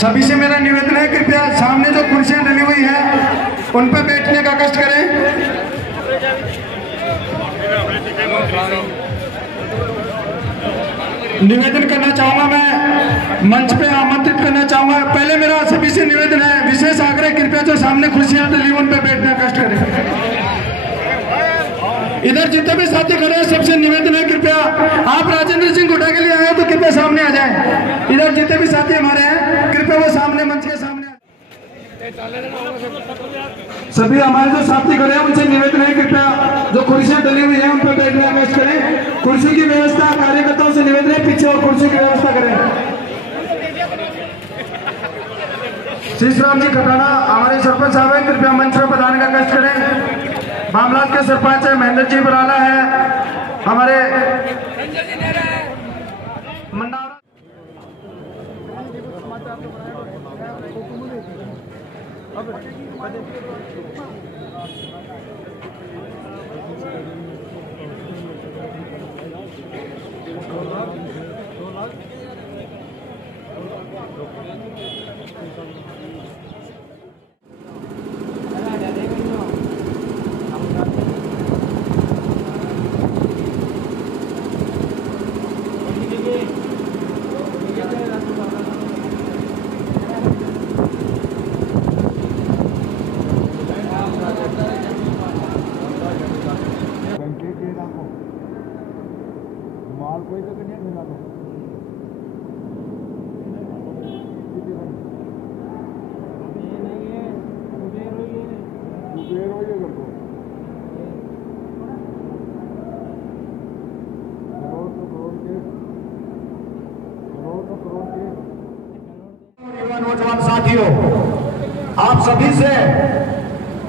सभी से मेरा निवेदन है, कृपया सामने जो कुर्सियां डली हुई है उन पर बैठने का कष्ट करें। निवेदन करना चाहूंगा, मैं मंच पे आमंत्रित करना चाहूंगा। पहले मेरा सभी से निवेदन है, विशेष आग्रह, कृपया जो सामने कुर्सियां डली उन पर बैठने का कष्ट करें। इधर जितने भी साथी खड़े हैं सबसे निवेदन है, कृपया आप राजेंद्र सिंह हुड्डा के लिए आए हो तो कृपया सामने आ जाएं। इधर जितने भी साथी हमारे हैं कृपया वो सामने मंच के सामने। सभी हमारे जो साथी खड़े हैं उनसे निवेदन है, कृपया जो कुर्सियां डली हुई है उन पर बैठने का कष्ट करें। कुर्सी की व्यवस्था कार्यकर्ताओं से निवेदन है, पीछे और कुर्सी की व्यवस्था करें। शीशराम जी खटाना हमारे सरपंच साहब हैं, कृपया मंच पर पधारने का कष्ट करें। मामलात के सरपंच है महेंद्र जी बराला है हमारे मंडारा। माल कोई तो नहीं मिला तो नौजवान साथियों, आप सभी से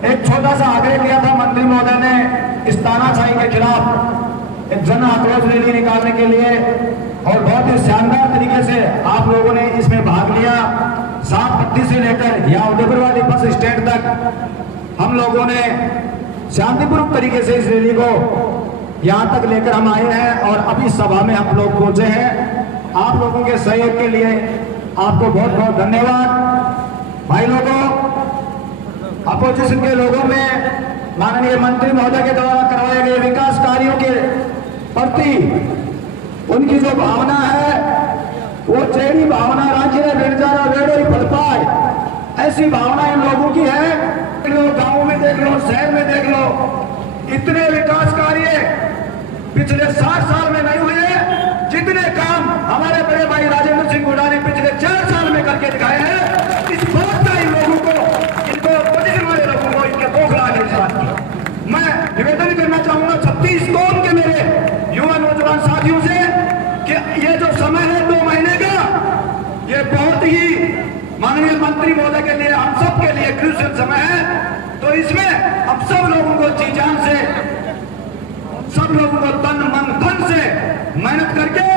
एक छोटा सा आग्रह किया था मंत्री महोदय ने इस तानाशाही के खिलाफ एक जन आक्रोश रैली निकालने के लिए, और बहुत ही शानदार तरीके से आप लोगों ने इसमें भाग लिया। 7 पत्ती से लेकर या उदयपुर वाली बस स्टैंड तक हम लोगों ने शांतिपूर्वक तरीके से इस रैली को यहाँ तक लेकर हम आए हैं और अभी सभा में हम लोग पहुंचे हैं। आप लोगों के सहयोग के लिए आपको बहुत बहुत धन्यवाद। भाई लोगों, अपोजिशन के लोगों में माननीय मंत्री महोदय के द्वारा करवाए गए विकास कार्यों के प्रति उनकी जो भावना है वो चेहरी भावना राज्य बेड़जारा बेड़ो ही फल पाए, ऐसी भावना इन लोगों की है। गांव में देख लो, शहर में देख लो, इतने विकास कार्य पिछले 60 साल में नहीं हुए जितने काम हमारे बड़े भाई राजेंद्र सिंह हुड्डा ने पिछले 4 साल में करके दिखाए हैं। इस बात का इन लोगों को, इनको अपोजिशन वाले लोगों को इनके पोखला है इस बात की। मैं निवेदन करना चाहूंगा 36 कौम के मेरे युवा नौजवान साथियों से कि ये जो समय है 2 महीने का, ये बहुत ही माननीय मंत्री महोदय के लिए, हम सब के लिए क्रूशियल समय है। तो इसमें हम सब लोगों को जी जान से, सब लोगों को तन मन धन से मेहनत करके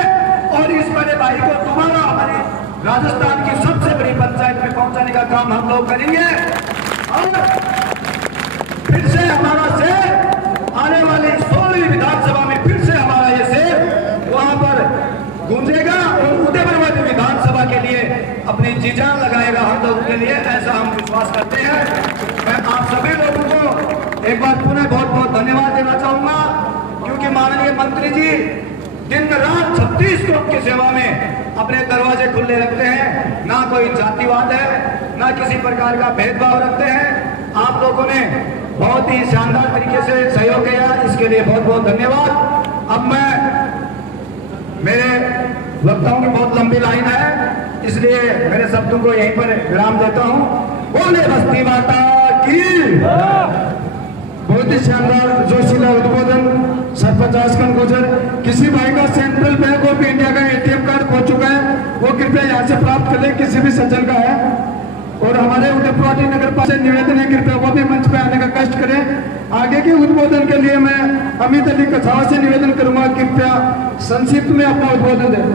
और इस बड़े भाई को दोबारा हमारी राजस्थान की सबसे बड़ी पंचायत में पहुंचाने का काम हम लोग करेंगे। और फिर से हमारा शेर आने वाली 16वीं विधानसभा में फिर से हमारा ये शेर वहां पर गूंजेगा और उदयपुर वाली विधानसभा के लिए अपनी जी जान लगाएगा हम लोगों के लिए, ऐसा हम विश्वास करते हैं। मैं आप सभी लोगों को एक बार पुनः बहुत बहुत धन्यवाद देना चाहूंगा, क्योंकि माननीय मंत्री जी दिन रात 36 कौम की सेवा में अपने दरवाजे खुले रखते हैं। ना कोई जातिवाद है, ना किसी प्रकार का भेदभाव रखते हैं। आप लोगों ने बहुत ही शानदार तरीके से सहयोग किया, इसके लिए बहुत बहुत धन्यवाद। अब मैं, मेरे वक्ताओं की बहुत लंबी लाइन है, इसलिए मेरे शब्दों को यहीं पर विराम देता हूं। बोले बस्ती माता की। बहुत ही शानदार जोशीला उद्बोधन सरपंच आसकन गुजर। किसी भाई का सेंट्रल बैंक ऑफ इंडिया का ATM कार्ड खो चुका है, वो कृपया यहाँ से प्राप्त कर ले, किसी भी सज्जन का है। और हमारे उदयपुर नगर पालिका से निवेदन है, कृपया वो भी मंच पे आने का कष्ट करें। आगे के उद्बोधन के लिए मैं अमित अली कछावा से निवेदन करूंगा, कृपया संक्षिप्त में अपना उद्बोधन दें।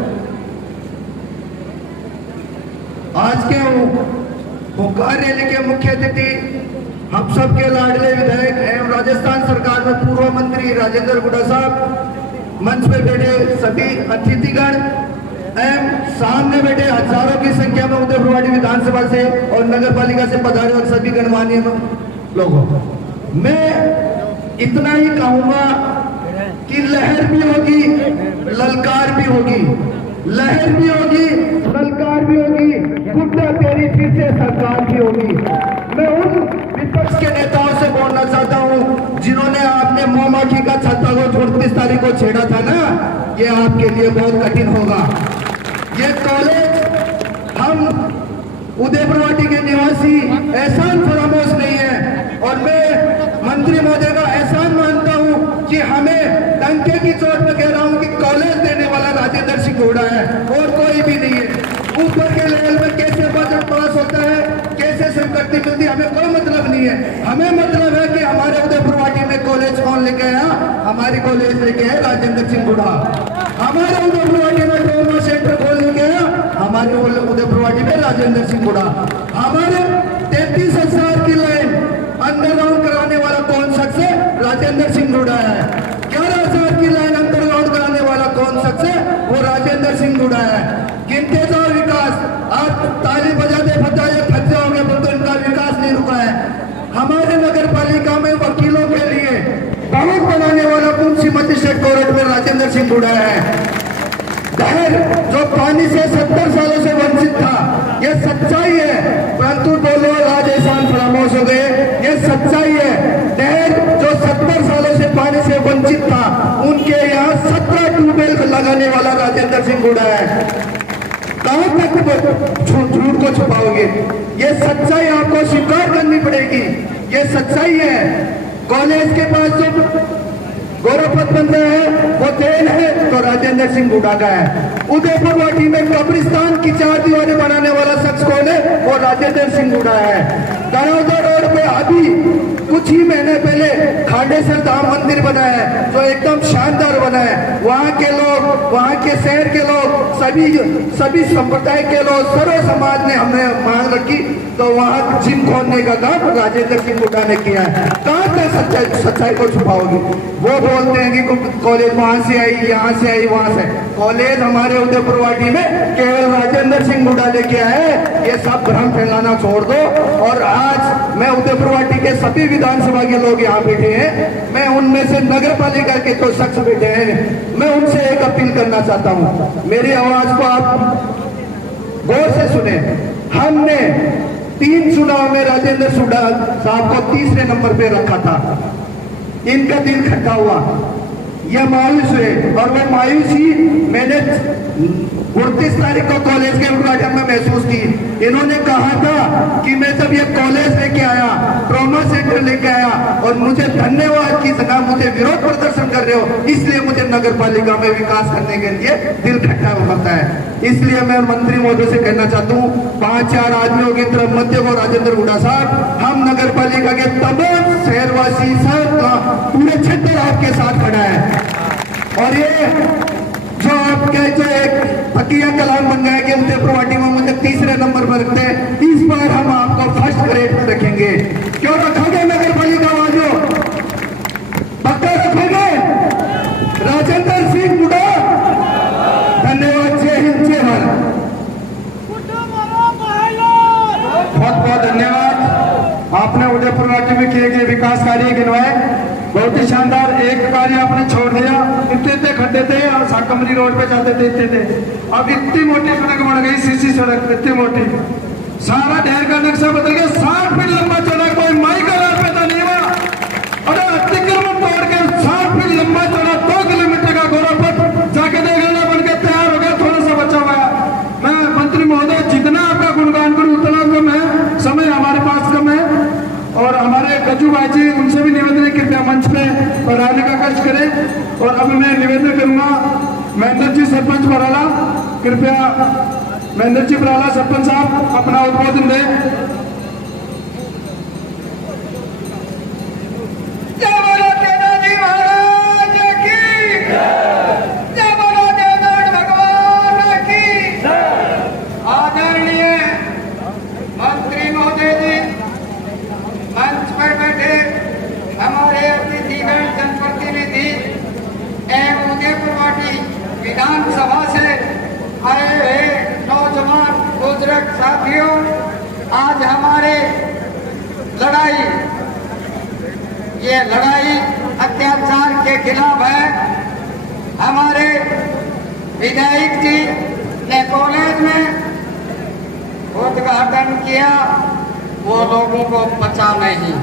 आज के पुकार रैली के मुख्य अतिथि हम सबके लाडले विधायक एवं राजस्थान सरकार में पूर्व मंत्री राजेंद्र हुड्डा साहब, मंच पर बैठे सभी अतिथिगण एवं सामने बैठे हजारों की संख्या में उदयपुरवाड़ी विधानसभा से और नगर पालिका से पधारे और सभी गणमान्य लोगों, मैं इतना ही कहूंगा कि लहर भी होगी, ललकार भी होगी, लहर भी होगी, ललकार भी होगी, गुड्डा तेरी फिर से सरकार भी होगी। मैं उन विपक्ष के नेताओं से बोलना चाहता हूं जिन्होंने आपने मोमबत्ती का छत्ता को 29 तारीख को छेड़ा था ना, ये आपके लिए बहुत कठिन होगा। ये कॉलेज हम उदयपुरवाटी के निवासी एहसान फरामोश नहीं है, और मैं मंत्री महोदय का एहसान मानता हूं कि हमें डंके की चोट में कह रहा हूं कि कॉलेज देने वाला राजेंद्र सिंह हुड्डा है और कोई भी नहीं है। ऊपर के लेवल में कैसे बजट पास होता है, कैसे स्वीकृति मिलती है, हमें कोई मतलब नहीं है। हमें मतलब है कि हमारे उदयपुरवाटी में कॉलेज कौन लेके आया, हमारी कॉलेज लेके आया राजेंद्र सिंह हुड्डा। हमारे उदयपुरवाटी में ट्रॉमा सेंटर खोल लेके आया हमारे उदयपुरवाटी में राजेंद्र सिंह हुड्डा। हमारे 33,000 की लाइन अंडरग्राउंड कराने वाला कौन शख्स है, राजेंद्र सिंह हुड्डा है। 11,000 की लाइन अंडरग्राउंड कराने वाला कौन शख्स है, वो राजेंद्र सिंह हुड्डा है। गिनते जाओ विकास, आप ताली बजाते बजाते थक जाओगे, तो इनका विकास नहीं रुका है। हमारे नगर पालिका में वकीलों के लिए बहुत बनाने वाला मुंशी मजिस्ट्रेट कोर्ट में राजेंद्र सिंह हुड्डा है। डहर जो पानी से 70 सालों से वंचित था, यह सच्चाई है, परंतु दो लोग आज एहसान फरामोश हो गए, यह सच्चाई है। डहर जो 70 सालों से पानी से वंचित था, उनके यहाँ 17 ट्यूबवेल लगाने वाला राजेंद्र सिंह हुड्डा है। कहां तक झूठ को छुपाओगे, ये सच्चाई आपको स्वीकार करनी पड़ेगी, ये सच्चाई है। कॉलेज के पास जो गौरवपथ बनता है वो देन है तो राजेंद्र सिंह हुड्डा का है। उदयपुरवाटी में कब्रिस्तान की 4 दीवारें बनाने वाला शख्स कौन है, वो राजेंद्र सिंह हुड्डा है। दरौदा रोड पे अभी कुछ ही महीने पहले खांडेश्वर धाम मंदिर बना है, जो एकदम शानदार बना है। वहाँ के लोग, वहाँ के शहर के लोग, सभी संप्रदाय के लोग, सर्व समाज ने हमने मांग रखी, तो वहाँ जिम खोलने का काम राजेंद्र सिंह हुड्डा ने किया है। कहाँ तक सच्चाई को छुपाओगे? वो बोलते हैं कि कॉलेज वहां से आई, यहाँ से आई, वहां से। कॉलेज हमारे उदयपुरवाटी में केवल राजेंद्र सिंह हुड्डा लेके आए। ये सब भ्रम फैलाना छोड़ दो। और आज मैं उदयपुरवाटी के सभी विधानसभा के लोग यहाँ बैठे हैं, मैं उनमें से नगर पालिका के जो शख्स बैठे हैं, मैं उनसे एक अपील करना चाहता हूँ, मेरी आवाज को आप गौर से सुने। हमने 3 चुनाव में राजेंद्र हुड्डा साहब को तीसरे नंबर पे रखा था, इनका दिल खट्टा हुआ, यह मायूस हुए, और वह मायूसी मैंने 29 तारीख को कॉलेज के उद्घाटन में महसूस की। इन्होंने कहा था कि मैं जब ये कॉलेज लेके आया, ट्रॉमा सेंटर लेके आया, और मुझे धन्यवाद की जगह मुझे विरोध प्रदर्शन कर रहे हो, इसलिए मुझे नगर पालिका में विकास करने के लिए दिल खट्टा होता है। इसलिए मैं मंत्री महोदय से कहना चाहता हूँ, 5-4 आदमियों की तरफ मत देखो राजेंद्र हुड्डा साहब, हम नगर पालिका के तमाम शहरवासी सब पूरे क्षेत्र आपके साथ खड़ा है। और ये जो आपके जो एक फकीया कलाम बन गया कि उदयपुरवाटी में मुझे तीसरे नंबर पर रखते हैं, इस बार हम आपको फर्स्ट ग्रेड पर रखेंगे। क्यों रखोगे नगर पालिका वालों? पक्का रखोगे? राजेंद्र सिंह हुड्डा, धन्यवाद। जय हिंद, जय भारत। बहुत बहुत धन्यवाद। आपने उदयपुरवाटी में किए गए विकास कार्य गिनवाए, बहुत ही शानदार। एक कार्य आपने छोड़ दिया, इतने खड्डे थे और साकमरी रोड पे जाते थे इतने थे, अब इतनी मोटी सड़क बन गई, सीसी सड़क इतनी मोटी, सारा ढेर का नक्शा बदल गया। 60 फीट लंबा चौड़ा, कोई माई का रात पैदा नहीं हुआ। अरे अतिक्रमण तोड़ के 60 फीट लंबा चौड़ा 2 किलोमीटर का गौरवपथ जाके देख लेना बन के तैयार हो गया, थोड़ा सा बचा हुआ है। मैं मंत्री महोदय जितना आपका गुणगान करूं उतना कम है, समय हमारे पास कम है। और हमारे गज्जू भाई जी, उनसे भी निवेदन है कृपया मंच पे पढ़ाने का कष्ट करें। और अब मैं निवेदन करूंगा महेंद्र जी सरपंच बराला, कृपया महेंद्र जी बराला सरपंच साहब अपना उद्बोधन दें। विधानसभा से आए बुजुर्ग साथियों, आज हमारे लड़ाई, ये लड़ाई अत्याचार के खिलाफ है। हमारे विधायक जी ने कॉलेज में उद्घाटन किया, वो लोगों को पता नहीं।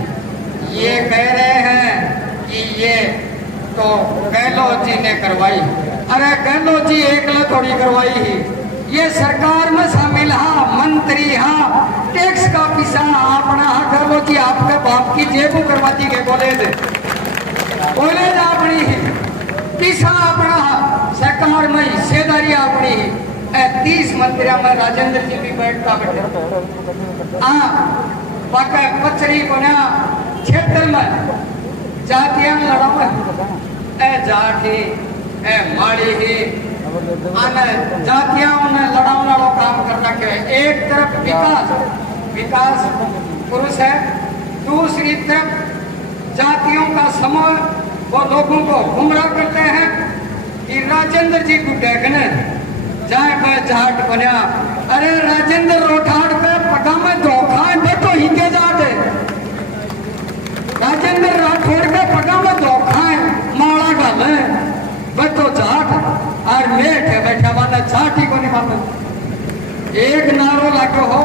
ये कह रहे हैं कि ये तो गहलोत जी ने करवाई। अरे गहलोत जी एकला थोड़ी करवाई ही, ये सरकार में शामिल हा, मंत्री हा, टैक्स का पैसा अपना हा। गहलोत जी आपके बाप की जेब करवाती के कॉलेज अपनी ही, पैसा अपना हा, सरकार में हिस्सेदारी अपनी ही। 30 मंत्रियों में राजेंद्र जी भी बैठता बैठे। बाका पचरी कोना क्षेत्र में जातियां लड़ाव, जाटी माड़ी ही आने जातियां उन्हें लड़ाव काम कर रखे। एक तरफ विकास पुरुष है, दूसरी तरफ जातियों का समूह वो लोगों को गुमराह करते हैं कि राजेंद्र जी को देखने जाए पे जाट बना। अरे राजेंद्र रोठाड़ पे पगा में धोखा तो ही के जाटे, राजेंद्र राठौड़ के पगा में धोखा है, माला डाल वह तो जाट और मेठ है बैठा वाला जाट ही को नहीं मालूम। एक नारो लागो हो,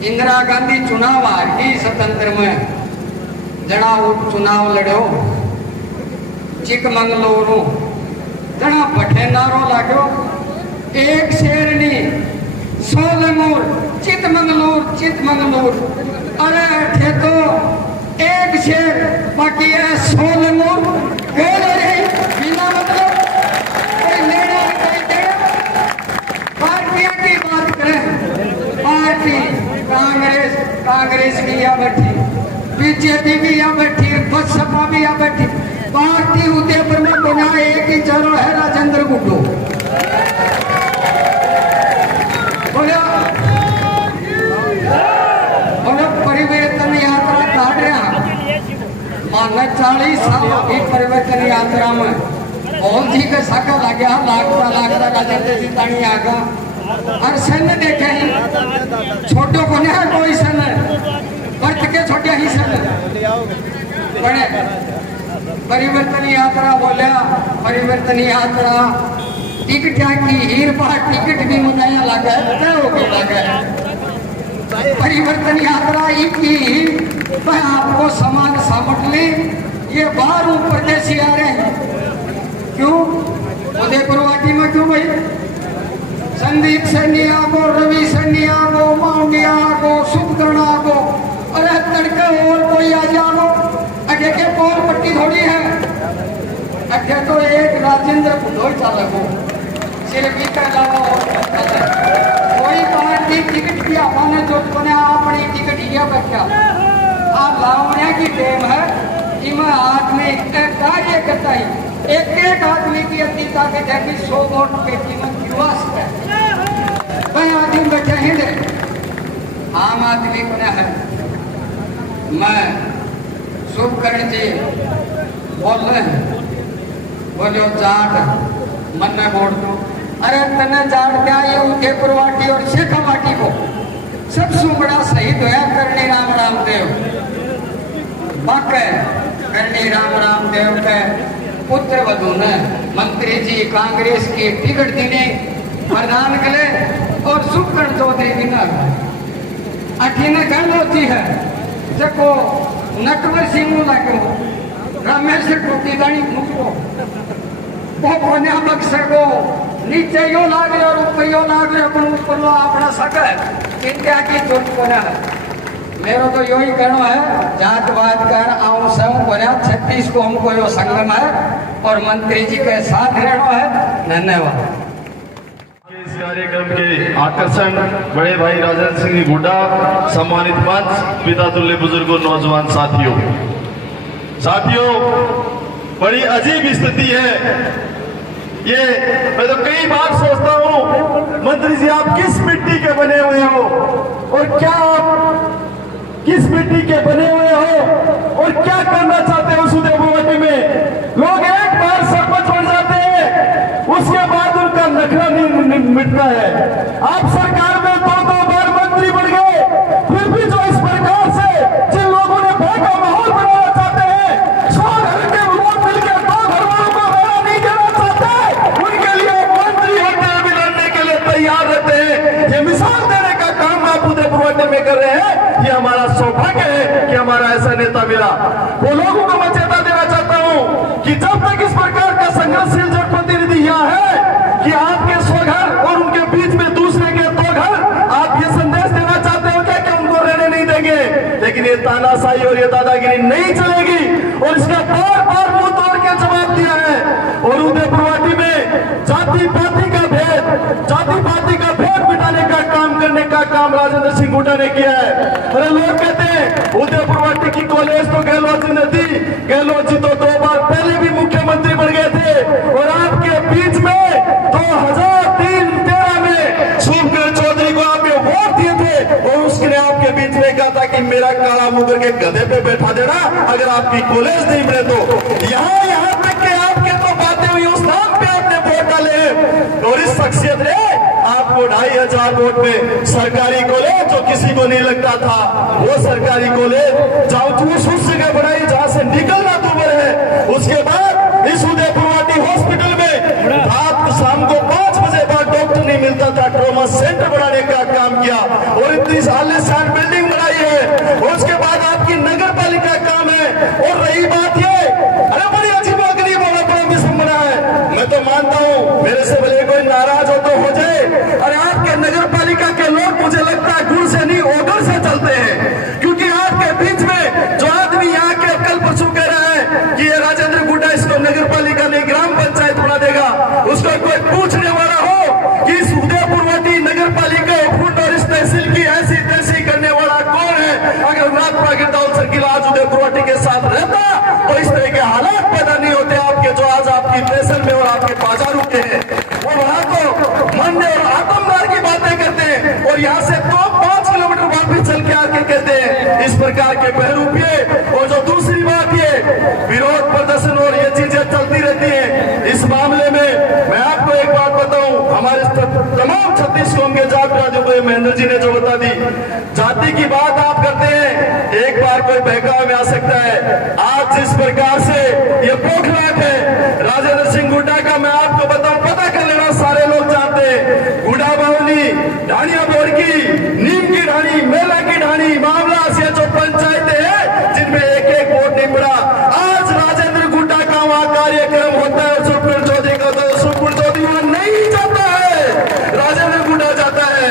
इंदिरा गांधी चुनाव आ गई स्वतंत्र में, जना चुनाव लड़ो चिकमंगलुरु, जना बठे नारो लागो, एक शेरनी सोलंगूर चितमंगलूर। अरे थे तो एक शेर, बाकी है सोलंगूर बिना मतलब कोई लेना कोई देना। पार्टियों की बात करें, पार्टी कांग्रेस भी यहाँ बैठी, बीजेपी भी यहाँ बैठी, बसपा भी यहाँ बैठी। पार्टी उदयपुर में बना एक ही चरो है, राजेंद्र गुड्डू। परिवर्तन यात्रा काट रहा, माना 40 साल की परिवर्तन यात्रा में बहुत ही का साका लग गया, लागता राजेंद्र जी तानी आगा और सन देखे ही छोटो को नहीं है कोई सन वर्त के छोटे ही सन बड़े। परिवर्तन यात्रा बोलिया, परिवर्तन यात्रा टिकट की हीर पा टिकट भी मुझे लगा है। परिवर्तन यात्रा की मैं आपको समान सामट ले, ये बाहर प्रदेशी आ रहे हैं। क्यों उदयपुर वाटी में क्यों भाई? संदीप सैनिया को, रवि सैनिया को, मांगिया को, सुखगणा को, अरे तड़के और कोई आ जाओ, अगे के पोल पट्टी थोड़ी है, अगे तो एक राजेंद्र बुद्धोई चालक सिर्फ इसके अलावा कोई पार्टी टिकट दिया मैंने जो बने अपनी टिकट दिया बच्चा आप लावने की टेम है। इमा आदमी कार्य करता है, एक आदमी की अति ताकत है कि 100 वोट के कीमत विवास है। वही आदमी बैठे ही दे आम आदमी को है। मैं शुभकरण जी बोल रहे हैं, बोलो जाट मन में वोट दो। अरे तने जाट क्या ये उदयपुर वाटी और शेखा वाटी को सबसे बड़ा शहीद होया करनी राम देव। करनी राम देव के पुत्र वधु ने मंत्री जी कांग्रेस की टिकट देने प्रदान करे और सुखकरण चौधरी विनर अठीने गहलोत जी है जको नटवर सिंह लागे रमेश कोटीदानी मुझको वो कोन्या बक्सर को नीचे यो लाग रहे और ऊपर यो लाग रहे अपन ऊपर लो अपना सका इंडिया की चोट कोना है। मेरा तो यो ही कहना है जातवाद कर आऊं सब कोना 36 को हमको यो संगम है और मंत्री जी के साथ रहना है। धन्यवाद। इस कार्यक्रम के आकर्षण बड़े भाई राजेंद्र सिंह गुड्डा, सम्मानित मंच, पिता तुल्य बुजुर्गों, नौजवान साथियों, बड़ी अजीब स्थिति है ये। मैं तो कई बार सोचता हूँ मंत्री जी आप किस मिट्टी के बने हुए हो और क्या आप किस मिट्टी के बने हुए हो और क्या करना चाहते हो उदयपुर में। लोग एक बार सरपंच बन जाते हैं उसके बाद उनका नखरा नहीं मिटता है। आप सरकार में 2-2 ये मिसाल देने का काम आप उदयपुर में कर रहे हैं। ये हमारा सौभाग्य है कि हमारा ऐसा नेता मिला। वो लोगों को मैं चेता देना चाहता हूं कि जब तक इस प्रकार का संघर्षशील जनप्रतिनिधि यहाँ है कि आपके स्वघर और उनके बीच में दूसरे के दो घर, आप ये संदेश देना चाहते हो क्या कि उनको रहने नहीं देंगे? लेकिन ये तानाशाही और ये दादागिरी नहीं चलेगी और इसका बार बार मुंह तोड़ के जवाब दिया है। और उदयपुरवाटी में जाति पाति का भेद मिटाने का काम करने का काम राजेंद्र सिंह हुड्डा ने किया है। अरे लोग कहते हैं उदयपुरवाटी की कॉलेज तो गहलोत जी ने दी। गहलोत जी तो 2 बार पहले भी मुख्यमंत्री बन गए थे और आपके बीच में 2013 में शुभकर चौधरी को आपने वोट दिए थे और उसने आपके बीच में कहा था कि मेरा काला मुंह करके गधे पे बैठा देना अगर आपकी कॉलेज नहीं मिले तो। यहाँ तक के आपके तो बातें हुई, उस नाम पे आपने वोट डाले और इस शख्सियत ने आपको 2500 वोट में सरकारी कॉलेज जो किसी को नहीं लगता था वो सरकारी कॉलेज जहां उस जगह बनाई जहां से निकलना दूभर है। उसके बाद इस उदयपुरवाटी हॉस्पिटल में रात को शाम को 5 बजे बाद डॉक्टर नहीं मिलता था, ट्रॉमा सेंटर बनाने का काम किया और इतनी आलीशान बिल्डिंग बनाई है। और उसके बाद आपकी नगर पालिका काम है। और रही बात ये, अरे बड़ी अजीब अगली बड़ा विसंबना है। मैं तो मानता हूं मेरे से भले कोई नाराज हो तो हो जाए। अरे आपके नगर पालिका के लोग मुझे लगता है गुण से नहीं ऑर्डर से चलते हैं, क्योंकि आपके बीच में जो आदमी यहाँ के कल परसों कह रहा है कि ये राजेंद्र हुड्डा इसको नगर पालिका नहीं ग्राम पंचायत बना देगा, उसको कोई पूछने वाला हो कि इस उदयपुरवाटी नगर पालिका और इस तहसील की ऐसी तैसी करने वाला कौन है? अगर नाथपा गिरदावल सर्किल आज उदयपुरवाटी के साथ रहता तो इस तरह के हालात पैदा नहीं होते आपके जो आज आपकी तहसील में और आपके बाजारों के हैं। वो वहां तो मन और आत्मदार की बातें करते हैं और यहाँ से तो 5 किलोमीटर वापिस चल के आके कहते हैं इस प्रकार के बहरूपिये। और जो दूसरी बात ये विरोध प्रदर्शन और ये चीजें चलती रहती है। इस मामले में मैं आपको एक बात बताऊं, हमारे तमाम 36 कौम के जात राज्यों को महेंद्र जी ने जो बता दी, जाति की बात आप करते हैं, एक बार कोई बहकावे में आ सकता है। आज जिस प्रकार से ये पोखराट है राजेंद्र सिंह हुड्डा का, मैं आपको बताऊं, पता कर लेना, सारे लोग जानते हैं। गुडा बावली, ढाणिया बोरकी, नीम की ढाणी, मेला की ढाणी, मामला से जो पंचायतें हैं जिनमें एक वोट नहीं पड़ा। आज राजेंद्र हुड्डा का वहां कार्यक्रम होता है, सुखपुर चौधरी का तो सुखपुर चौधरी वहां नहीं जाता है, राजेंद्र हुड्डा जाता है।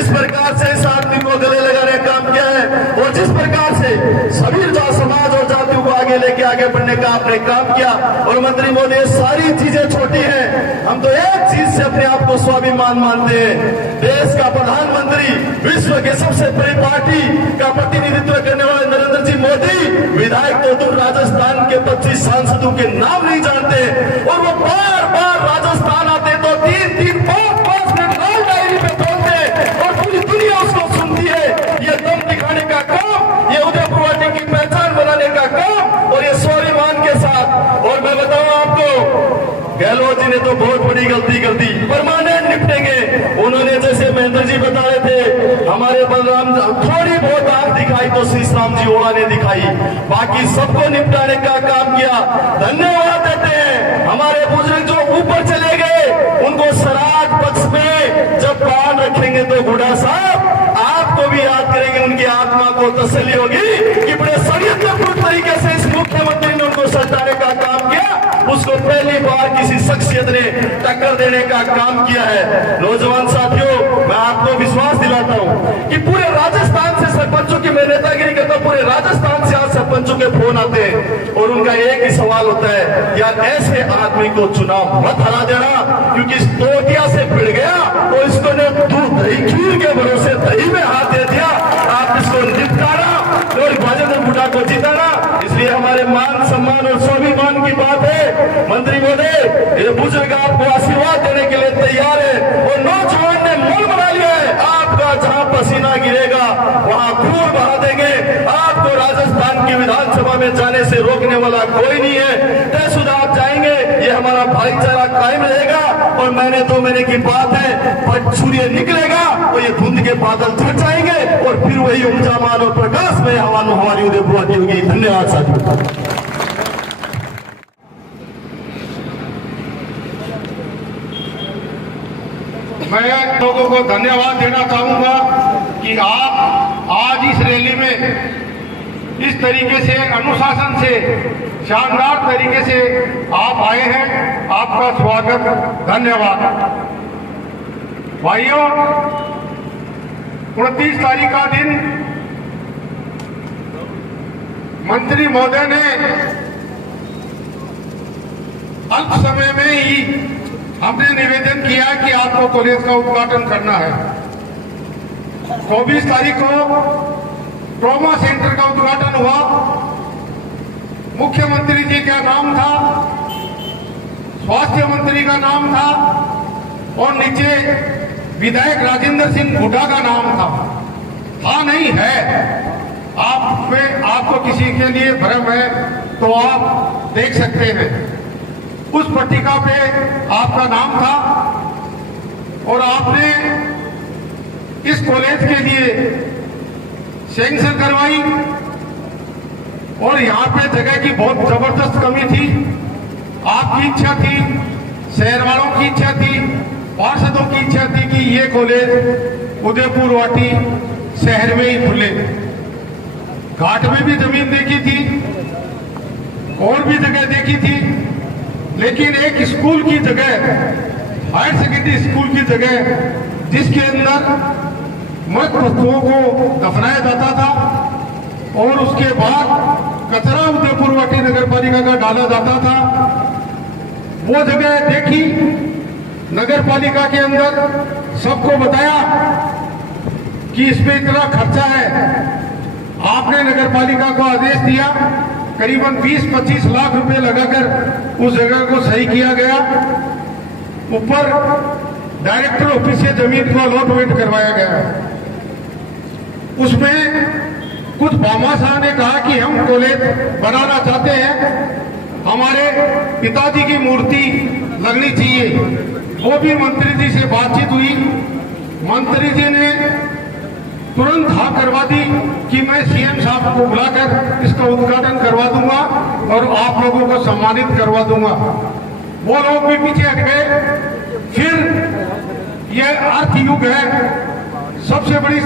इस प्रकार से इस आदमी को गले लगाने का काम किया है। और जिस प्रकार से सभी समाज और जातियों को आगे बढ़ने का आपने काम किया। और मंत्री महोदय, सारी चीजें छोटी हैं, हम तो एक चीज से अपने आप को स्वाभिमान मानते हैं। देश का प्रधानमंत्री, विश्व के सबसे बड़ी पार्टी का प्रतिनिधित्व करने वाले नरेंद्र जी मोदी विधायक तो दूर राजस्थान के 25 सांसदों के नाम नहीं जानते और वो बार बार राजस्थान आते तो 3-3, 5-5 मिनट लाल डायरी पे बोलते और पूरी दुनिया उसको सुनती है। ये दम दिखाने का काम, ये उदयपुरवाटी की पहचान बनाने का काम और ये स्वाभिमान के साथ। और मैं बताऊं आपको, गहलोत जी ने तो बहुत बड़ी गलती कर दी, परमानेंट निपटेंगे। उन्होंने जैसे महेंद्र जी बता रहे थे, हमारे बलराम थोड़ी बहुत आंख दिखाई तो शीशराम जी ओड़ा ने दिखाई, बाकी सबको निपटाने का काम किया। धन्यवाद देते हैं हमारे बुजुर्ग जो ऊपर चले गए, उनको श्राद्ध पक्ष में जब पान रखेंगे तो हुड्डा साहब आपको भी याद करेंगे, उनकी आत्मा को तसल्ली होगी कि बड़े षड्यंत्रपूर्ण तरीके से इस मुख्यमंत्री ने उनको सटाने का काम किया। उसको पहली बार किसी शख्सियत ने टक्कर देने का काम किया है। नौजवान साथियों, मैं आपको विश्वास दिलाता हूं कि पूरे राजस्थान से सरपंचों की, मैं नेतागिरी करता हूं, पूरे राजस्थान से आज सरपंचों के फोन आते हैं और उनका एक ही सवाल होता है, यार ऐसे आदमी को चुनाव मत हरा देना, क्योंकि इस तोतिया से भिड़ गया और इसको ने दूध दही खीर के भरोसे दही में हाथ दे दिया। आप इसको निपटाना और राजेंद्र हुड्डा को जिताना, इसलिए हमारे मान सम्मान और स्वाभिमान की बात है। मंत्री महोदय, ये बुजुर्ग आपको आशीर्वाद देने के लिए तैयार है और नौजवान ने मन बना लिया है, आपका जहां पसीना गिरेगा वहां खून बहा देंगे। आपको राजस्थान की विधानसभा में जाने से रोकने वाला कोई नहीं है। तयशुदा आप जाएंगे, ये हमारा भाईचारा कायम रहेगा। और महीने की बात है, पर सूर्य निकलेगा तो ये धुंध के बादल छट जाएंगे और फिर वही ऊर्जामान और प्रकाश में हमारी उदयपुरवाटी होगी। धन्यवाद साथियों। मैं लोगों को धन्यवाद देना चाहूंगा कि आप आज इस रैली में इस तरीके से अनुशासन से शानदार तरीके से आप आए हैं। आपका स्वागत, धन्यवाद। भाइयों, 29 तारीख का दिन मंत्री महोदय ने अल्प समय में ही हमने निवेदन किया कि आपको कॉलेज का उद्घाटन करना है। 24 तारीख को ट्रॉमा सेंटर का उद्घाटन हुआ। मुख्यमंत्री जी का नाम था, स्वास्थ्य मंत्री का नाम था और नीचे विधायक राजेंद्र सिंह हुड्डा का नाम था नहीं है। आपको किसी के लिए भ्रम है तो आप देख सकते हैं। उस पट्टिका पे आपका नाम था और आपने इस कॉलेज के लिए सैंक्शन करवाई और यहाँ पे जगह की बहुत जबरदस्त कमी थी। आपकी इच्छा थी, शहर वालों की इच्छा थी, पार्षदों की इच्छा थी कि ये कॉलेज उदयपुर वाटी शहर में ही खुले। घाट में भी जमीन देखी थी और भी जगह देखी थी, लेकिन एक स्कूल की जगह, हायर सेकेंडरी स्कूल की जगह जिसके अंदर मृत वस्तुओं को दफनाया जाता था और उसके बाद कचरा उदयपुर वाटी नगर पालिका का डाला जाता था, वो जगह देखी। नगर पालिका के अंदर सबको बताया कि इसमें इतना खर्चा है। आपने नगर पालिका को आदेश दिया, करीबन 20-25 लाख रुपए लगाकर उस जगह को सही किया गया। ऊपर डायरेक्टर ऑफिस से जमीन को अलॉटमेंट करवाया गया। उसमें कुछ भामाशाह ने कहा कि हम कॉलेज बनाना चाहते हैं, हमारे पिताजी की मूर्ति लगनी चाहिए। वो भी मंत्री जी से बातचीत हुई। मंत्री जी ने तुरंत हाँ करवा दी कि मैं सीएम साहब को बुलाकर इसका उद्घाटन करवा दूंगा और आप लोगों को सम्मानित करवा दूंगा। वो लोग भी पीछे हट गए। फिर ये अर्थ युग है। सबसे बड़ी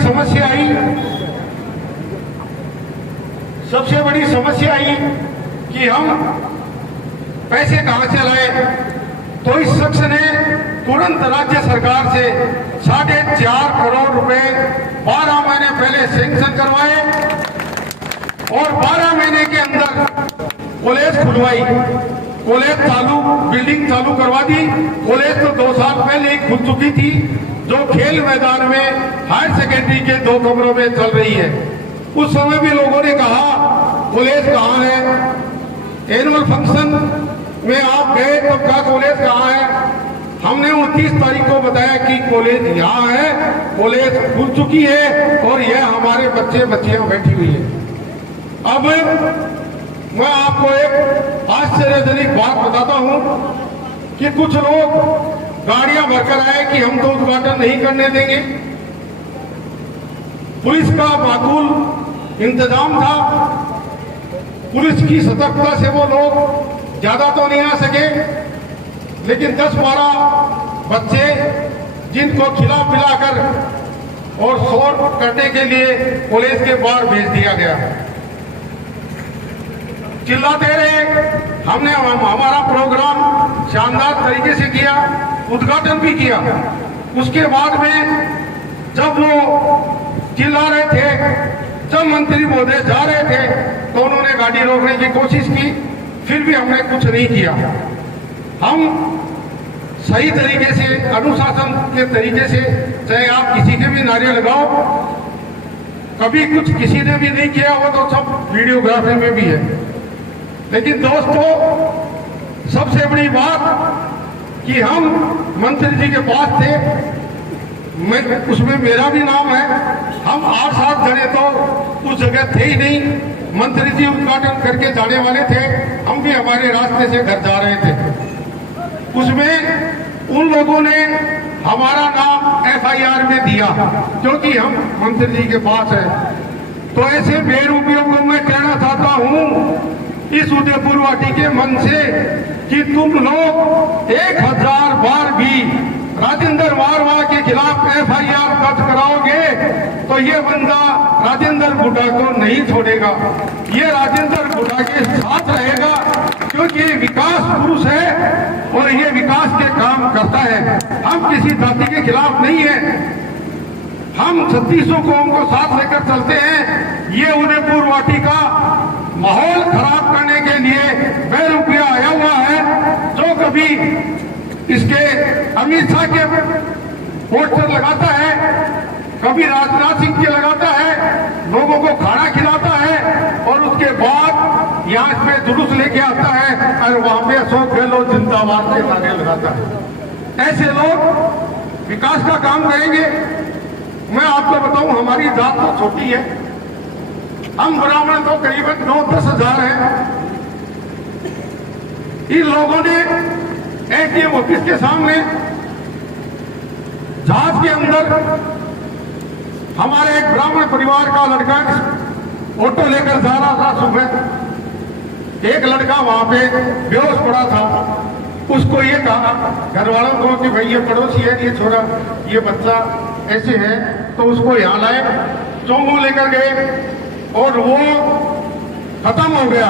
समस्या आई कि हम पैसे कहां से लाए, तो इस शख्स ने तुरंत राज्य सरकार से 4.5 करोड़ रुपए 12 महीने पहले सैंक्शन करवाए और 12 महीने के अंदर कॉलेज खुलवाई। कॉलेज चालू, बिल्डिंग चालू करवा दी। कॉलेज तो 2 साल पहले ही खुल चुकी थी, जो खेल मैदान में हायर सेकेंडरी के 2 कमरों में चल रही है। उस समय भी लोगों ने कहा कॉलेज कहाँ है। एनुअल फंक्शन में आप गए तो क्या कॉलेज कहाँ है। हमने 29 तारीख को बताया कि कॉलेज यहाँ है, कॉलेज खुल चुकी है और यह हमारे बच्चियां बैठी हुई है। अब मैं आपको एक आश्चर्यजनक बात बताता हूं कि कुछ लोग गाड़ियां भरकर आए कि हम तो उद्घाटन नहीं करने देंगे। पुलिस का माकूल इंतजाम था। पुलिस की सतर्कता से वो लोग ज्यादा तो नहीं आ सके, लेकिन 10-12 बच्चे जिनको खिला पिलाकर और शोर करने के लिए कॉलेज के बाहर भेज दिया गया। चिल्लाते रहे। हमने हमारा प्रोग्राम शानदार तरीके से किया, उद्घाटन भी किया। उसके बाद में जब वो चिल्ला रहे थे, जब मंत्री महोदय जा रहे थे, तो उन्होंने गाड़ी रोकने की कोशिश की, फिर भी हमने कुछ नहीं किया। हम सही तरीके से, अनुशासन के तरीके से, चाहे आप किसी के भी नारे लगाओ, कभी कुछ किसी ने भी नहीं किया, वो तो सब वीडियोग्राफी में भी है। लेकिन दोस्तों, सबसे बड़ी बात कि हम मंत्री जी के पास थे, उसमें मेरा भी नाम है। हम 8-7 जने तो उस जगह थे ही नहीं। मंत्री जी उद्घाटन करके जाने वाले थे, हम भी हमारे रास्ते से घर जा रहे थे। उसमें उन लोगों ने हमारा नाम FIR में दिया क्योंकि हम मंत्री जी के पास हैं। तो ऐसे बेरूपियों को मैं कहना चाहता हूं इस उदयपुर वाटी के मन से कि तुम लोग 1000 बार भी राजेंद्र वारवा के खिलाफ FIR दर्ज कराओगे तो ये बंदा राजेंद्र बुड्ढा को नहीं छोड़ेगा, ये राजेंद्र बुड्ढा के साथ रहेगा, क्योंकि ये विकास पुरुष है और ये विकास के काम करता है। हम किसी जाति के खिलाफ नहीं है, हम 3600 कौम को साथ लेकर चलते हैं। ये उदयपुर वाटी का माहौल खराब करने के लिए बेरुपया आया हुआ है, जो कभी इसके अमित शाह के पोस्टर लगाता है, कभी राजनाथ सिंह के लगाता है, लोगों को खाना खिलाता है और उसके बाद यहाँ पे जुलूस लेके आता है और वहां पे अशोक गहलोत जिंदाबाद के नारे लगाता है। ऐसे लोग विकास का काम करेंगे? मैं आपको बताऊं, हमारी जात तो छोटी है, हम ब्राह्मण तो करीबन 9-10 हजार हैं। इन लोगों ने ATM ऑफिस के सामने जहाज के अंदर हमारे एक ब्राह्मण परिवार का लड़का ऑटो लेकर जा रहा था सुबह, एक लड़का वहां पे बेहोश पड़ा था। उसको ये कहा घर वालों को कि भाई ये पड़ोसी है, ये छोरा, ये बच्चा ऐसे है, तो उसको यहाँ लाए, चोमू लेकर गए और वो खत्म हो गया।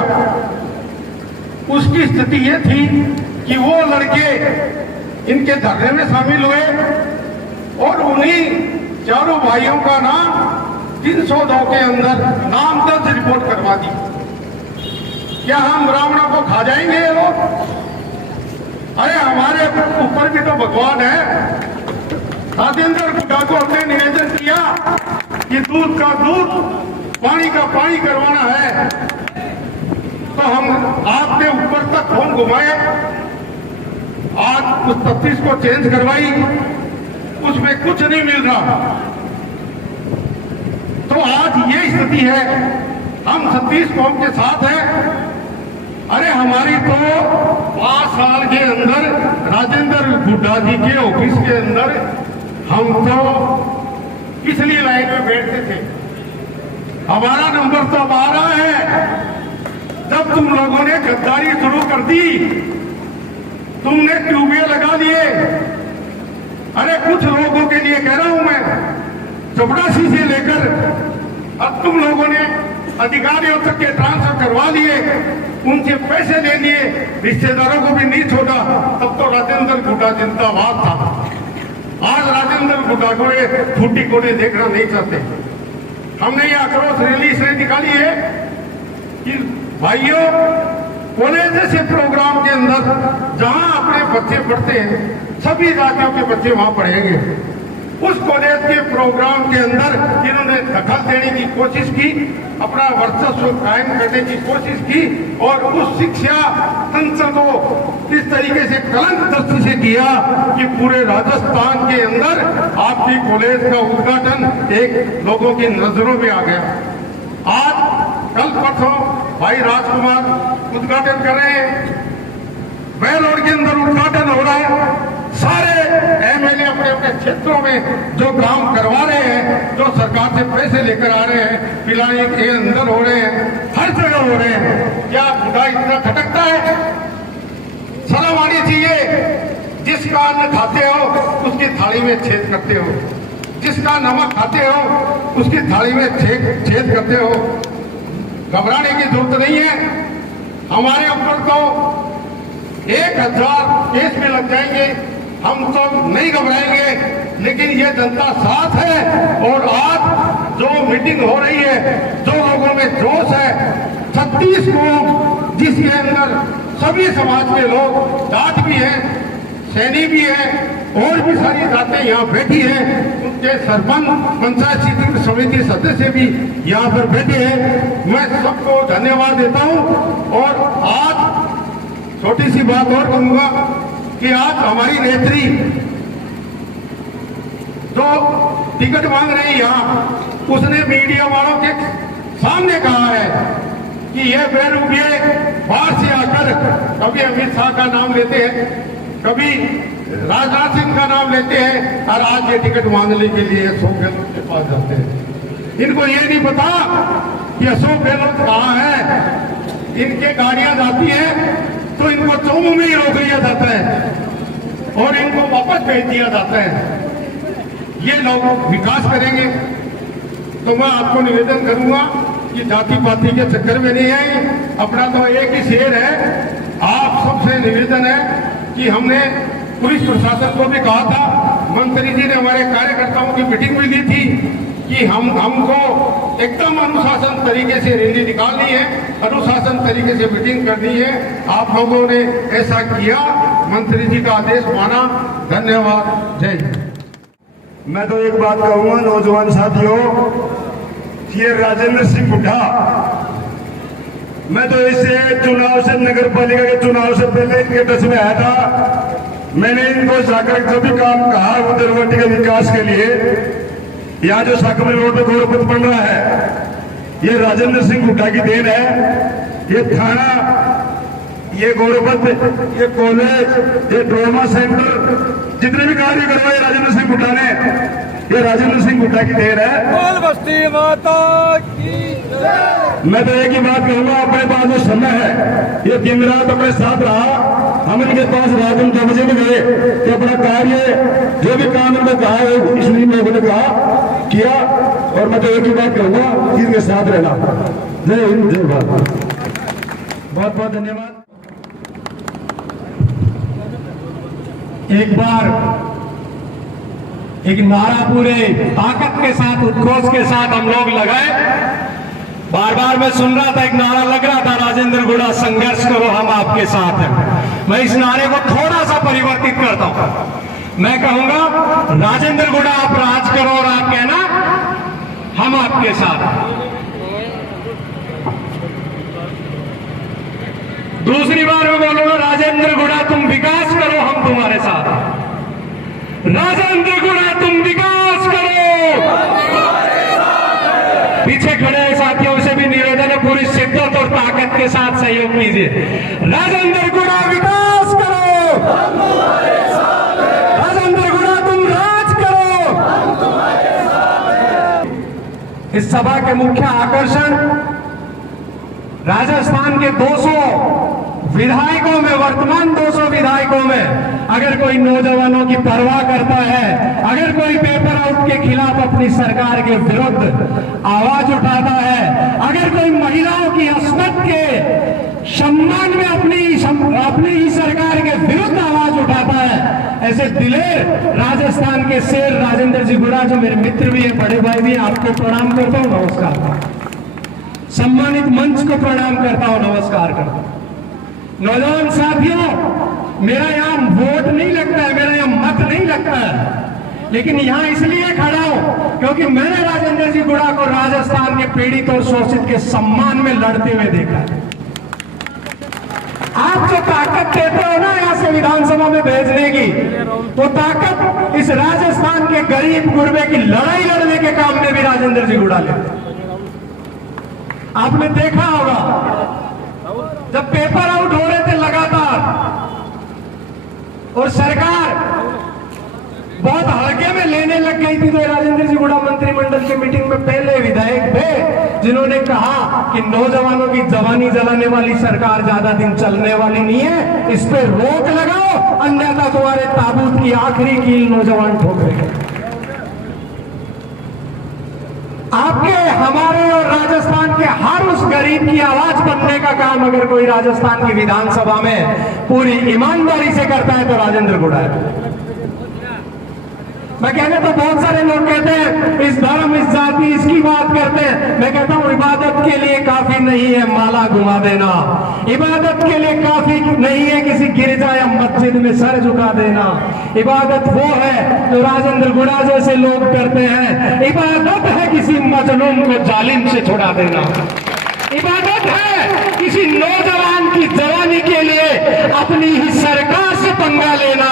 उसकी स्थिति ये थी कि वो लड़के इनके धरने में शामिल हुए और उन्हीं चारों भाइयों का नाम 302 के अंदर नाम दर्ज रिपोर्ट करवा दी। क्या हम ब्राह्मणों को खा जाएंगे ये लोग? अरे हमारे ऊपर भी तो भगवान है। राजेंद्र बुड्ढा को हमने निवेदन किया कि दूध का दूध, पानी का पानी करवाना है, तो हम आपने ऊपर तक फोन घुमाए, आज उस 36 को चेंज करवाई, उसमें कुछ नहीं मिल रहा। तो आज ये स्थिति है, हम 36 कौम के साथ हैं। अरे हमारी तो 5 साल के अंदर राजेंद्र बुड्ढा जी के ऑफिस के अंदर हम तो पिछली लाइन में बैठते थे, हमारा नंबर तो अब आ रहा है। जब तुम लोगों ने गद्दारी शुरू कर दी, तुमने ट्यूबवेल लगा दिए। अरे कुछ लोगों के लिए कह रहा हूं मैं, चपरासी से लेकर अब तुम लोगों ने अधिकारियों तक के ट्रांसफर करवा दिए, उनसे पैसे ले लिए, रिश्तेदारों को भी नहीं छोड़ा। तब तो राजेंद्र बुड्ढा जिंदाबाद था। आज राजेंद्र बुड्ढा को ये फूटी कोने देखना नहीं चाहते। हमने ये आक्रोश रैली इसलिए निकाली है कि भाइयों, कॉलेज जैसे प्रोग्राम के अंदर जहां अपने बच्चे पढ़ते हैं, सभी जातियों के बच्चे वहां पढ़ेंगे। उस कॉलेज के प्रोग्राम के अंदर इन्होंने दखल देने की कोशिश की, अपना वर्चस्व कायम करने की कोशिश की और उस शिक्षा तंत्र को इस तरीके से कलंक दृष्टि से किया कि पूरे राजस्थान के अंदर आपकी कॉलेज का उद्घाटन एक लोगों की नजरों में आ गया। आज कल परसों भाई राजकुमार उद्घाटन कर रहे हैं, बेल रोड के अंदर उद्घाटन हो रहा है। सारे MLA अपने अपने क्षेत्रों में जो काम करवा रहे हैं, जो सरकार से पैसे लेकर आ रहे हैं, पिलाने के अंदर हो रहे हैं, हर जगह हो रहे हैं। क्या बुड्ढा इतना खटकता है? शर्म आनी चाहिए। जिसका अन्न खाते हो उसकी थाली में छेद करते हो, जिसका नमक खाते हो उसकी थाली में छेद करते हो। घबराने की जरूरत नहीं है। हमारे ऊपर तो 1000 केस में लग जाएंगे, हम तो नहीं घबराएंगे, लेकिन ये जनता साथ है। और आज जो मीटिंग हो रही है, जो लोगों में जोश है, 36 को जिसके अंदर सभी समाज के लोग, जाट भी हैं, सैनी भी है और भी सारी जातें यहाँ बैठी हैं, उनके सरपंच, पंचायत समिति सदस्य भी यहाँ पर बैठे हैं। मैं सबको धन्यवाद देता हूँ। और आज छोटी सी बात और कहूंगा कि आज हमारी नेत्री जो टिकट मांग रही है यहाँ, उसने मीडिया वालों के सामने कहा है कि ये बेरुपये बाहर से आकर कभी अमित शाह का नाम लेते हैं, कभी राजनाथ सिंह का नाम लेते हैं और आज ये टिकट मांगने के लिए अशोक गहलोत के पास जाते हैं। इनको ये नहीं पता कि अशोक गहलोत कहाँ है। इनके गाड़ियां जाती हैं तो इनको चौमू में ही रोक लिया जाता है। और इनको वापस भेज दिया जाता है। ये लोग विकास करेंगे तो मैं आपको निवेदन करूंगा कि जाति पाति के चक्कर में नहीं आए। अपना तो एक ही शेर है। आप सबसे निवेदन है कि हमने पुलिस प्रशासन को भी कहा था, मंत्री जी ने हमारे कार्यकर्ताओं की मीटिंग भी ली थी कि हमको एकदम अनुशासन तरीके से रैली निकालनी है, अनुशासन तरीके से मीटिंग करनी है। आप लोगों ने ऐसा किया, मंत्री जी का आदेश माना। धन्यवाद। जय हिंद। मैं तो एक बात कहूंगा नौजवान साथियों, ये राजेंद्र सिंह हुड्डा, मैं तो इससे चुनाव से नगर पालिका के चुनाव से पहले इनके टच में आया था। मैंने इनको जाकर जो भी काम कहा उदरवटी के विकास के लिए, यहाँ जो साकमल रोड पे गोरपत बन रहा है, ये राजेंद्र सिंह हुड्डा की देन है। ये थाना, ये गोरपत, ये कॉलेज, ये ट्रॉमा सेंटर, जितने भी कार्य करवाए राजेंद्र सिंह हुड्डा ने, ये राजेंद्र सिंह हुड्डा की देर है। बस्ती माता की मैं तो एक ही बात कहूंगा, अपने पास जो समय है ये दिन रात अपने साथ रहा। हम इनके पास रात में 2 बजे भी गए कि अपना कार्य जो भी काम इनको कहा है इसलिए लोगों ने कहा किया। और मैं तो एक ही बात कहूंगा, इनके साथ रहना। जय हिंद, जय भारत। बहुत बहुत धन्यवाद। एक बार एक नारा पूरे ताकत के साथ, उत्कोच के साथ हम लोग लगाए। बार बार मैं सुन रहा था, एक नारा लग रहा था, राजेंद्र गुड़ा संघर्ष करो हम आपके साथ हैं। मैं इस नारे को थोड़ा सा परिवर्तित करता हूं। मैं कहूंगा राजेंद्र गुड़ा आप राज करो और आप कहना हम आपके साथ हैं। दूसरी बार मैं बोलूंगा राजेंद्र गुड़ा तुम विकास करो हम तुम्हारे साथ हैं। राजेंद्र गुड़ा तुम विकास करो। पीछे खड़े हैं साथियों से भी निवेदन है, पूरी शिद्दत और ताकत के साथ सहयोग कीजिए। राजेंद्र गुड़ा विकास करो। राजेंद्र गुड़ा तुम राज करो। इस सभा के मुख्य आकर्षण राजस्थान के 200 विधायकों में, वर्तमान 200 विधायकों में अगर कोई नौजवानों की परवाह करता है, अगर कोई पेपर आउट के खिलाफ अपनी सरकार के विरुद्ध आवाज उठाता है, अगर कोई महिलाओं की अस्मत के सम्मान में अपनी ही सरकार के विरुद्ध आवाज उठाता है, ऐसे दिलेर राजस्थान के शेर राजेंद्र जी गुड़ा, जो मेरे मित्र भी है, बड़े भाई भी है, आपको प्रणाम करता हूँ, नमस्कार। सम्मानित मंच को प्रणाम करता हूं, नमस्कार करता हूं। नौजवान साथियों, मेरा यहां वोट नहीं लगता है, मेरा यहां मत नहीं लगता है, लेकिन यहां इसलिए खड़ा हूं क्योंकि मैंने राजेंद्र जी गुड़ा को राजस्थान के पीड़ित और शोषित के सम्मान में लड़ते हुए देखा है। आप जो ताकत देते हो ना यहां से विधानसभा में भेजने की, वो ताकत इस राजस्थान के गरीब गुरबे की लड़ाई लड़ने के काम में भी राजेंद्र जी गुड़ा लेते। आपने देखा होगा जब पेपर आउट हो रहे थे लगातार और सरकार बहुत हल्के में लेने लग गई थी, तो राजेंद्र जी गुड़ा मंत्रिमंडल की मीटिंग में पहले विधायक थे जिन्होंने कहा कि नौजवानों की जवानी जलाने वाली सरकार ज्यादा दिन चलने वाली नहीं है, इस पे रोक लगाओ, अन्यथा तुम्हारे ताबूत की आखिरी कील नौजवान ठोकेंगे। आपके, हमारे और राजस्थान के हर उस गरीब की आवाज बनने का काम अगर कोई राजस्थान की विधानसभा में पूरी ईमानदारी से करता है तो राजेंद्र गुड़ा है। मैं कहने तो बहुत सारे लोग कहते हैं इस धर्म, इस जाति, इसकी बात करते हैं। मैं कहता हूं इबादत के लिए काफी नहीं है माला घुमा देना, इबादत के लिए काफी नहीं है किसी गिरजा या मस्जिद में सर झुका देना। इबादत वो है जो राजेंद्र गुड़ा जैसे लोग करते हैं। इबादत है किसी मजलूम को जालिम से छुड़ा देना। इबादत है किसी नौजवान की जवानी के लिए अपनी ही सरकार से पंगा लेना।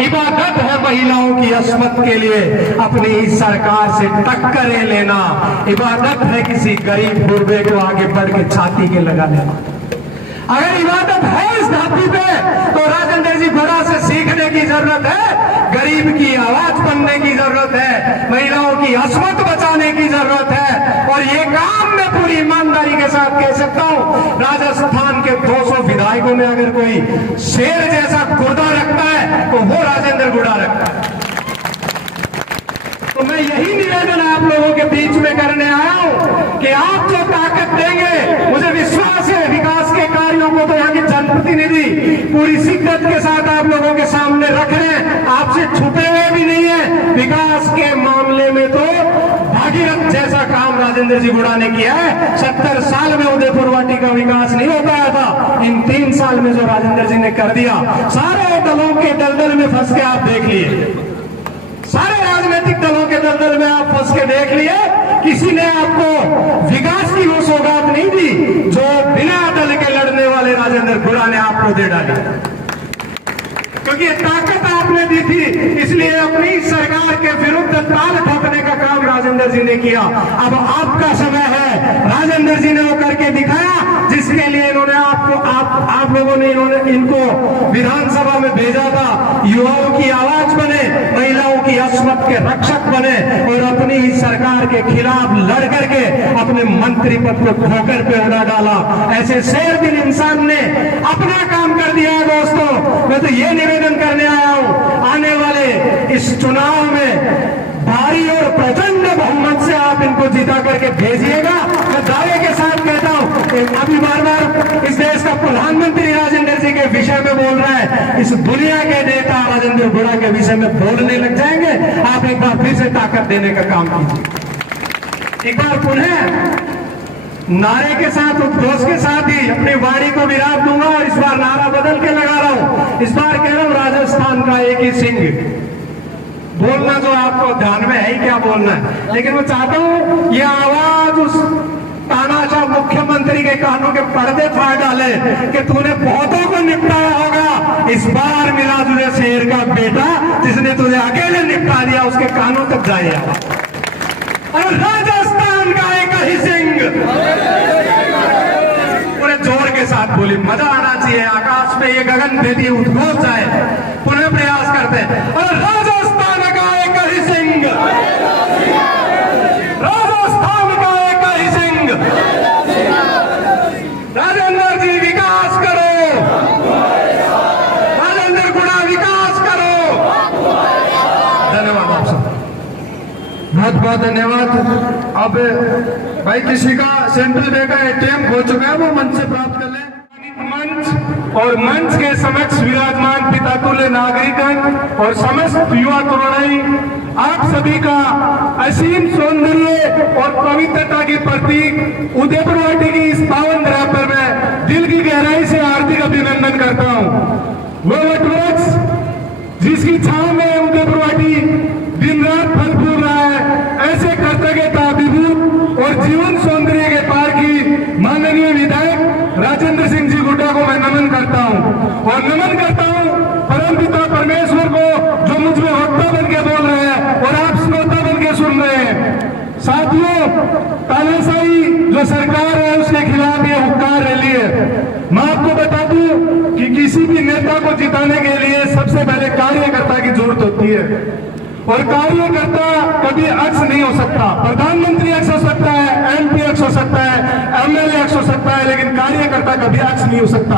इबादत है महिलाओं की अस्मत के लिए अपनी ही सरकार से टक्करें लेना। इबादत है किसी गरीब गुरबे को आगे बढ़ के छाती के लगा लेना। अगर इबादत है इस धरती पे तो राजेंद्र जी गुड़ा से सीखने की जरूरत है, गरीब की आवाज बनने की जरूरत है, महिलाओं की अस्मत बचा बढ़ाने की जरूरत है। और ये काम मैं पूरी ईमानदारी के साथ कह सकता हूं, राजस्थान के 200 विधायकों में अगर कोई शेर जैसा गुर्दा रखता है तो वो राजेंद्र गुड़ा रखता है। तो मैं यही निवेदन आप लोगों के बीच में करने आया हूं कि आप जो ताकत देंगे, मुझे विश्वास है विकास के कार्यों को तो यहाँ के जनप्रतिनिधि पूरी शिद्दत के साथ आप लोगों के सामने रख रहे हैं, आपसे छुपे हुए भी नहीं है। विकास के मामले में तो भागीरथ जैसा काम राजेंद्र जी गुड़ा ने किया है। 70 साल में उदयपुर वाटी का विकास नहीं हो पाया था, इन 3 साल में जो राजेंद्र जी ने कर दिया, सारे दलों के दलदल में फंस के आप देख लिए, सारे राजनीतिक दलों के दलदल में आप फंस के देख लिए, किसी ने आपको विकास की वो सौगात नहीं दी जो बिना दल के लड़ने वाले राजेंद्र गुड़ा ने आपको दे डाली, क्योंकि ताकत आपने दी थी, इसलिए अपनी सरकार के विरुद्ध ताल ठोकने का काम राजेंद्र जी ने किया। अब आपका समय है, राजेंद्र जी ने वो करके दिखाया जिसके लिए इन्होंने आपको आप लोगों ने इनको विधानसभा में भेजा था। युवाओं की आवाज बने, महिलाओं की अस्मत के रक्षक बने और अपनी ही सरकार के खिलाफ लड़ करके अपने मंत्री पद को ठोकर पे उड़ा डाला। ऐसे शेर दिल इंसान ने अपना काम कर दिया है। दोस्तों, मैं तो ये निवेदन करने आया हूं, आने वाले इस चुनाव में भारी और प्रचंड बहुमत से आप इनको जिता करके भेजिएगा। मैं दावे के साथ कहता हूं, अभी बार बार इस देश का प्रधानमंत्री राजेंद्र जी के विषय में बोल रहा है, इस दुनिया के नेता राजेंद्र गुड़ा के विषय में बोलने लग जाएंगे। आप एक बार फिर से ताकत देने का काम कीजिए। एक बार पुनः नारे के साथ, उद्घोष के साथ ही अपनी वाणी को विराम दूंगा और इस बार नारा बदल के लगा रहा हूं। इस बार कह रहा हूं, राजस्थान का एक ही सिंह। बोलना जो आपको ध्यान में है ही क्या बोलना है, लेकिन मैं चाहता हूं ये आवाज उस तानाशाह मुख्यमंत्री के कानों के पर्दे फाड़ डाले कि तूने बहुतों को निपटाया होगा, इस बार मिला तुझे शेर का बेटा जिसने तुझे अकेले निपटा दिया, उसके कानों तक जाए। और राजस्थान का एक ही सिंह, पूरे जोर के साथ बोली, मजा आना चाहिए, आकाश में ये गगन भेदी उद्घोष जाए। पुनः प्रयास करते हैं, और राजस्थान का एक ही सिंह, राजस्थान का एक ही सिंह, राजेंद्र जी विकास करो, राजेंद्र गुड़ा विकास करो। धन्यवाद आप सब, बहुत बहुत धन्यवाद। अब भाई किसी का सेंट्रल बैंक का एटीएम हो चुका है, वो मंच से प्राप्त कर लें। मंच और मंच के समक्ष विराजमान पितातुल्य नागरिकगण और समस्त युवा तरुणाई, आप सभी का असीम सौंदर्य और पवित्रता के प्रतीक उदयपुर वाटी की इस पावन धरा पर मैं दिल की गहराई से हार्दिक अभिनंदन करता हूं। वो वटवृक्ष जिसकी छांव में उदयपुर वाटी दिन रात फल फूल रहा है, ऐसे कर्तव्यता विभूत और जीवन सौंदर्य के पार की माननीय विधायक राजेंद्र सिंह जी गुड्डा को मैं नमन करता हूं और नमन करता हूं परमपिता परमेश्वर को जो मुझ में वक्ता बन के बोल रहे हैं और आप श्रोता बन के सुन रहे हैं। साथियों, तानाशाही जो सरकार है उसके खिलाफ ये हुक्कार रैली है। मैं आपको बता दूं कि किसी भी नेता को जिताने के लिए सबसे पहले कार्यकर्ता की जरूरत होती है और कार्यकर्ता कभी अक्स नहीं हो सकता। प्रधानमंत्री अक्स हो सकता है, एमपी अक्स हो सकता है, एमएलए अक्स हो सकता है, लेकिन कार्यकर्ता कभी अक्स नहीं हो सकता।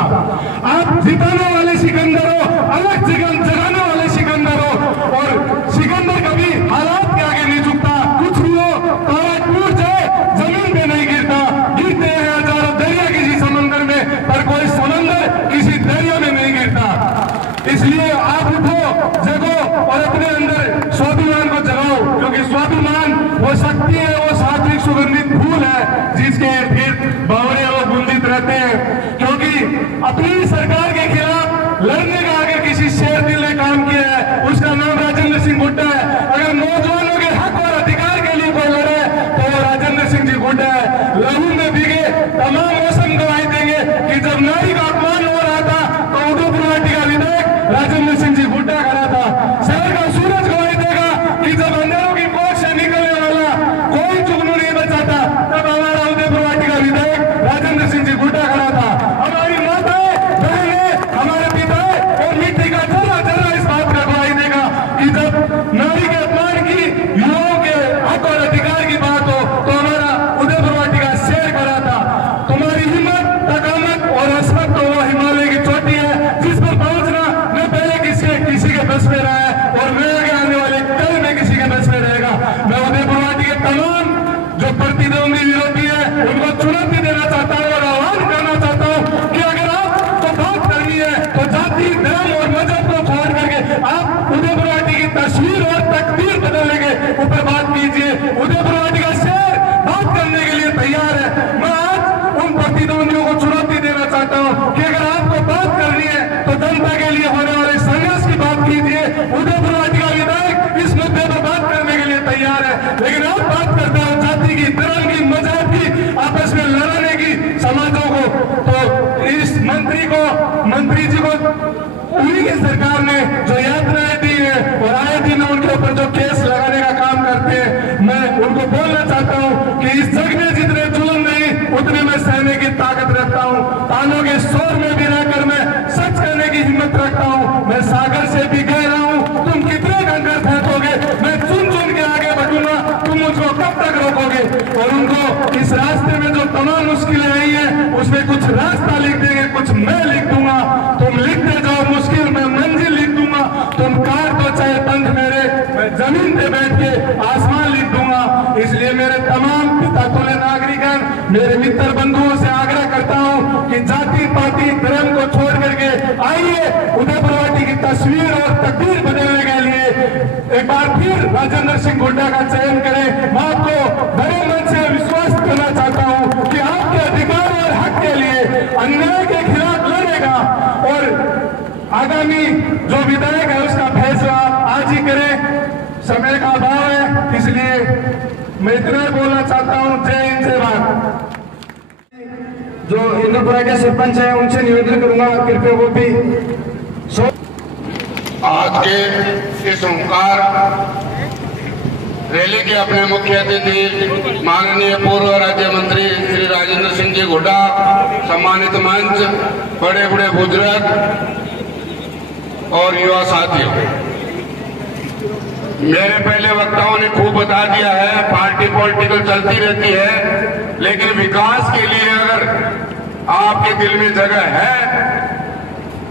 आप जिताने वाले सिकंदर हो, अलग जगाने वाले सिकंदर हो, और सिकंदर कभी हालात के आगे नहीं झुकता। कुछ भी हो, तारा टूट जाए जमीन पे नहीं गिरता, गिरते हैं हजारों दरिया किसी समंदर में, पर कोई समंदर किसी दरिया में नहीं गिरता। इसलिए आप उठो, जगो और अपने अंदर स्वाभिमान को जगाओ, क्योंकि स्वाभिमान वो शक्ति है, वो सात्विक सुगंधित फूल है जिसके इर्द बावड़े और गुंजित रहते हैं। क्योंकि अपनी सरकार के खिलाफ लड़ने का अगर किसी शेर दिल ने काम किया है, उसका नाम राजेंद्र सिंह गुड्डा है। अगर नौजवानों के हक और अधिकार के लिए कोई लड़े तो वो राजेंद्र सिंह जी गुड्डा है। लहू में भीगे तमाम मौसम गवाही देंगे कि जब नारी का अपमान हो रहा था तो उदयपुर वाटी का विधायक राजेंद्र सिंह जी गुड्डा खड़ा था। शहर का सूरज गवाही देगा कि जब अंधेरों की कोख से निकलने वाला कोई जुगनू नहीं बचा था, तब हमारा उदयपुर वाटी का विधायक राजेंद्र सिंह जी गुड्डा खड़ा था। हमारी माताएं, बहनें, हमारे पिताएं और मिट्टी का जरा जरा इस बात का गवाही देगा कि जब नारी के अपमान की, युवाओं के हक और अधिकार की बात तमाम जो प्रतिद्वंदी विरोधी है उनको चुनौती देना चाहता हूँ और आह्वान करना चाहता हूँ कि अगर आपको बात करनी है तो जाति धर्म और मजहब को छोड़ करके आप उदयपुर वाटी की तस्वीर और तकदीर बदलने के ऊपर बात कीजिए। उदयपुर वाटी का शहर बात करने के लिए तैयार है। मैं आज उन प्रतिद्वंदियों को चुनौती देना चाहता हूँ कि अगर आपको बात करनी है तो जनता के लिए होने वाले संघर्ष की बात कीजिए। उदयपुर वाटी का विधायक इस मुद्दे पर बात करने के लिए तैयार है, लेकिन आप बात करते हो जाति की, धर्म की, मजहब की, आपस में लड़ने की समाजों को। तो इस मंत्री जी को उन्हीं की सरकार ने जो यातनाएं दी है और आए दिन उनके ऊपर जो केस लगाने का काम करते हैं, मैं उनको बोलना चाहता हूं कि इस जग में जितने जुल्म नहीं उतने मैं सहने की ताकत रखता हूं। तानों के शोर में भी रहकर मैं सच कहने की हिम्मत रखता हूं। मैं सागर से भी कह रहा हूं, तुम कितने कंकर फेंकोगे, मैं चुन चुन के आगे बढ़ूंगा, तुम मुझको कब तक रोकोगे। और उनको इस रास्ते में जो तमाम मुश्किलें आई है उसमें कुछ रास्ता लिख देंगे, कुछ मैं लिख दूंगा। तुम लिखते जाओ मुश्किल, मैं मंजिल लिख दूंगा। तुम कार दो चाहे पंख मेरे, मैं जमीन पे बैठ के आसमान लिख दूंगा। इसलिए मेरे तमाम पितातुल्य नागरिकगण, मेरे मित्र बंधुओं से आग्रह करता हूं कि जाति पाति धर्म को छोड़ करके आइए, उदयपुर वाटी की तस्वीर और तकदीर बदलने के लिए एक बार फिर राजेंद्र सिंह हुड्डा का चयन करें। मैं आपको बड़े मन से विश्वास करना चाहता हूं कि आपके अधिकार और हक के लिए, अन्याय के खिलाफ लड़ेगा और आगामी जो विधायक है उसका फैसला आज ही करें। समय का अभाव है, इसलिए मैं इतना ही बोलना चाहता हूं। जय हिंद, जय भारत। जो इंद्रपुरा के सरपंच है उनसे निवेदन करूंगा कृपया वो भी आज के इस ओंकार रैली के अपने मुख्य अतिथि माननीय पूर्व राज्य मंत्री श्री राजेंद्र सिंह जी हुड्डा, सम्मानित मंच, बड़े बड़े बुजुर्ग और युवा साथियों, मेरे पहले वक्ताओं ने खूब बता दिया है, पार्टी पॉलिटिकल चलती रहती है, लेकिन विकास के लिए अगर आपके दिल में जगह है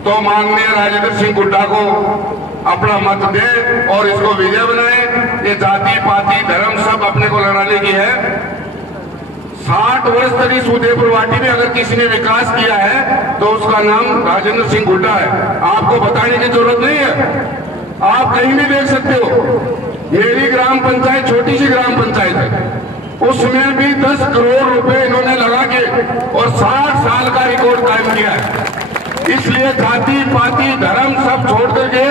तो माननीय राजेंद्र सिंह हुड्डा को अपना मत दे और इसको विजय बनाए। ये जाति पाति धर्म सब अपने को लड़ाने की है। 60 वर्ष तक इस उदयपुर वाटी में अगर किसी ने विकास किया है तो उसका नाम राजेंद्र सिंह हुड्डा है। आपको बताने की जरूरत नहीं है, आप कहीं भी देख सकते हो। मेरी ग्राम पंचायत छोटी सी ग्राम पंचायत है, उसमें भी 10 करोड़ रुपए इन्होंने लगा के और 60 साल का रिकॉर्ड कायम किया है। इसलिए जाति पाति धर्म सब छोड़ करके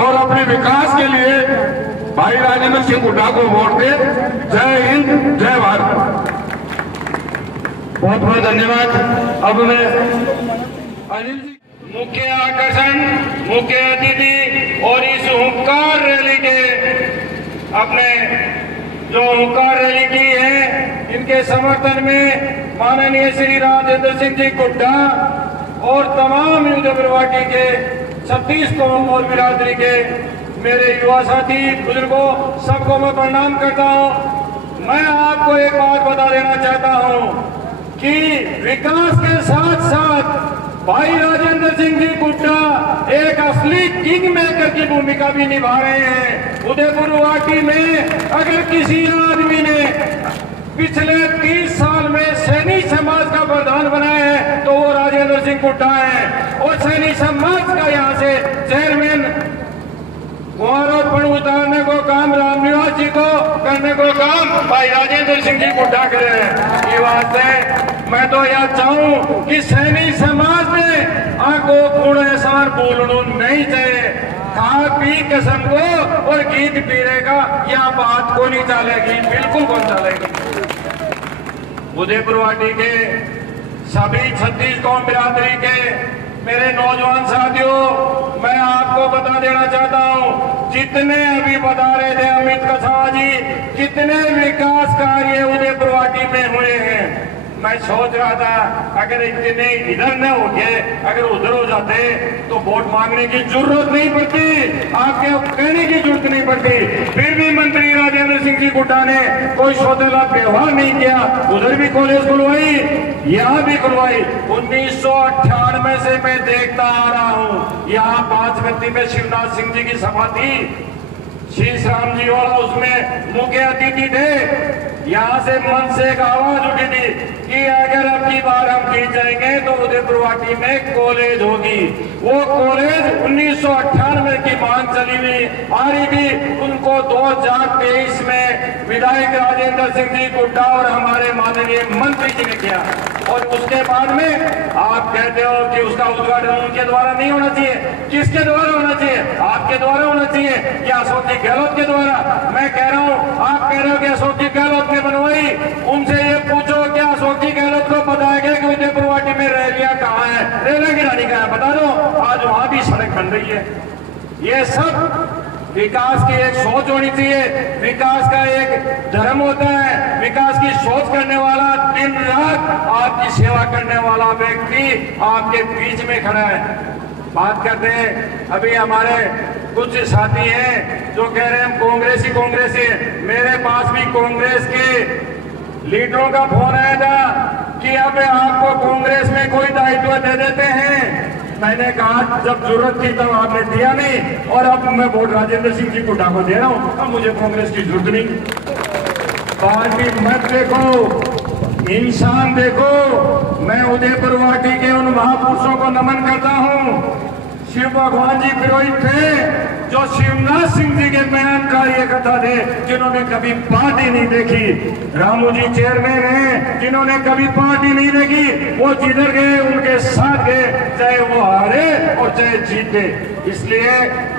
और अपने विकास के लिए भाई राजेंद्र सिंह हुड्डा को वोट दे। जय हिंद, जय भारत। बहुत बहुत धन्यवाद। अब मैं अनिल जी मुख्य आकर्षण, मुख्य अतिथि और इस हुंकार रैली के अपने जो हुंकार रैली की है इनके समर्थन में माननीय श्री राजेंद्र सिंह जी हुड्डा और तमाम उदयपुर वाटी के 36 कौम और बिरादरी के मेरे युवा साथी बुजुर्गों सबको मैं प्रणाम करता हूं। मैं आपको एक बात बता देना चाहता हूं कि विकास के साथ साथ भाई राजेंद्र सिंह जी हुड्डा एक असली किंग मेकर की भूमिका भी निभा रहे हैं। उदयपुर वाटी में अगर किसी आदमी ने पिछले 30 साल में सैनी समाज का प्रधान बनाया है तो वो राजेंद्र सिंह हुड्डा है। और सैनी समाज का यहाँ से चेयरमैन कुआरोपण उतारने को काम रामनिवास जी को करने को काम भाई राजेंद्र सिंह जी हुड्डा करे हैं। ये बात है, मैं तो यह चाहूं कि सैनी समाज में आंखों कूड़ एहसान बोलना नहीं चाहिए। खा पी कसम को और गीत पीने का यह बात को नहीं चलेगी, बिल्कुल कौन चलेगी। उदयपुर वाटी के सभी 36 कौम बिरादरी के मेरे नौजवान साथियों, मैं आपको बता देना चाहता हूं, जितने अभी बता रहे थे अमित कसावा जी, कितने विकास कार्य उदयपुर वाटी में हुए हैं। मैं सोच रहा था अगर इतने इधर न होते, अगर उधर हो जाते तो वोट मांगने की जरूरत नहीं पड़ती, आपके कहने की जरूरत नहीं पड़ती। फिर भी मंत्री राजेंद्र सिंह जी हुड्डा ने कोई सौतेला व्यवहार नहीं किया। उधर भी कॉलेज खुलवाई, यहाँ भी खुलवाई। 1998 से मैं देखता आ रहा हूँ, यहाँ 5 गति में शिवनाथ सिंह जी की सभा थी। शीश राम जी वाला उसमें मुख्य अतिथि थे। यहाँ से मन से एक आवाज उठी थी कि अगर अब की बार हम जीत जाएंगे तो उदयपुर वाटी में कॉलेज होगी। वो कॉलेज 1998 की मांग चली हुई आ रही थी, उनको 2023 में विधायक राजेंद्र सिंह जी गुड्डा और हमारे माननीय मंत्री जी ने किया। और उसके बाद में आप कहते हो कि उसका उद्घाटन उनके द्वारा नहीं होना चाहिए। किसके द्वारा होना चाहिए? आपके द्वारा होना चाहिए या अशोक जी गहलोत के द्वारा? मैं कह रहा हूँ, आप कह रहे हो कि अशोक जी गहलोत ने बनवाई, उनसे ये पूछो क्या अशोक जी गहलोत को पता है कि उदयपुर वाटी में रैलियां कहाँ है, रेला गिरानी कहाँ है? बता दो। आज वहां भी सड़क बन रही है। ये सब विकास की एक सोच होनी चाहिए। विकास का एक धर्म होता है। विकास की सोच करने वाला, दिन रात आपकी सेवा करने वाला व्यक्ति आपके बीच में खड़ा है। बात करते हैं, अभी हमारे कुछ साथी हैं जो कह रहे हैं हम कांग्रेसी हैं। मेरे पास भी कांग्रेस के लीडरों का फोन आया था कि अब आपको कांग्रेस में कोई दायित्व दे देते हैं। मैंने कहा जब जरूरत थी तब आपने दिया नहीं, और अब मैं वोट राजेंद्र सिंह जी गुड्डा को दे रहा हूं। अब मुझे कांग्रेस की जरूरत नहीं। पार्टी मत देखो, इंसान देखो। मैं उदयपुर वाटी के उन महापुरुषों को नमन करता हूं। शिव भगवान जी पुरोहित थे जो शिवनाथ सिंह जी के बयान कार्यकर्ता थे, जिन्होंने कभी पार्टी नहीं देखी। रामू जी चेयरमैन हैं जिन्होंने कभी पार्टी नहीं देखी। वो जिधर गए उनके साथ गए, चाहे वो हारे और चाहे जीते। इसलिए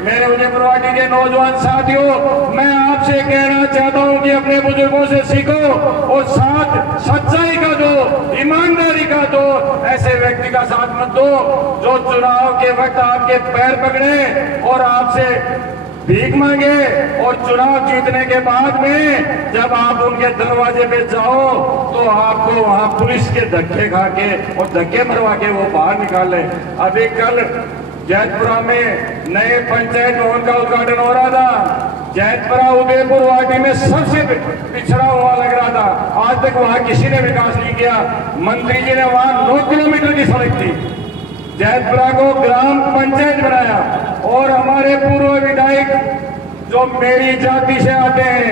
मेरे उदयपुर वाटी के नौजवान साथियों, मैं आपसे कहना चाहता हूं कि अपने बुजुर्गों से सीखो और साथ सच्चाई का दो, ईमानदारी का दो। ऐसे व्यक्ति का साथ मत दो जो चुनाव के वक्त आपके पैर पकड़े और आपसे भीख मांगे, और चुनाव जीतने के बाद में जब आप उनके दरवाजे पे जाओ तो आपको वहां पुलिस के धक्के खा के और धक्के मरवा के वो बाहर निकाले। अभी कल जैतपुरा में नए पंचायत भवन का उद्घाटन हो रहा था। जैतपुरा उदयपुर वाटी में सबसे पिछड़ा हुआ लग रहा था। आज तक वहां किसी ने विकास नहीं किया। मंत्री जी ने वहां 9 किलोमीटर की सड़क थी। जैतपुरा को ग्राम पंचायत बनाया, और हमारे पूर्व विधायक जो मेरी जाति से आते हैं,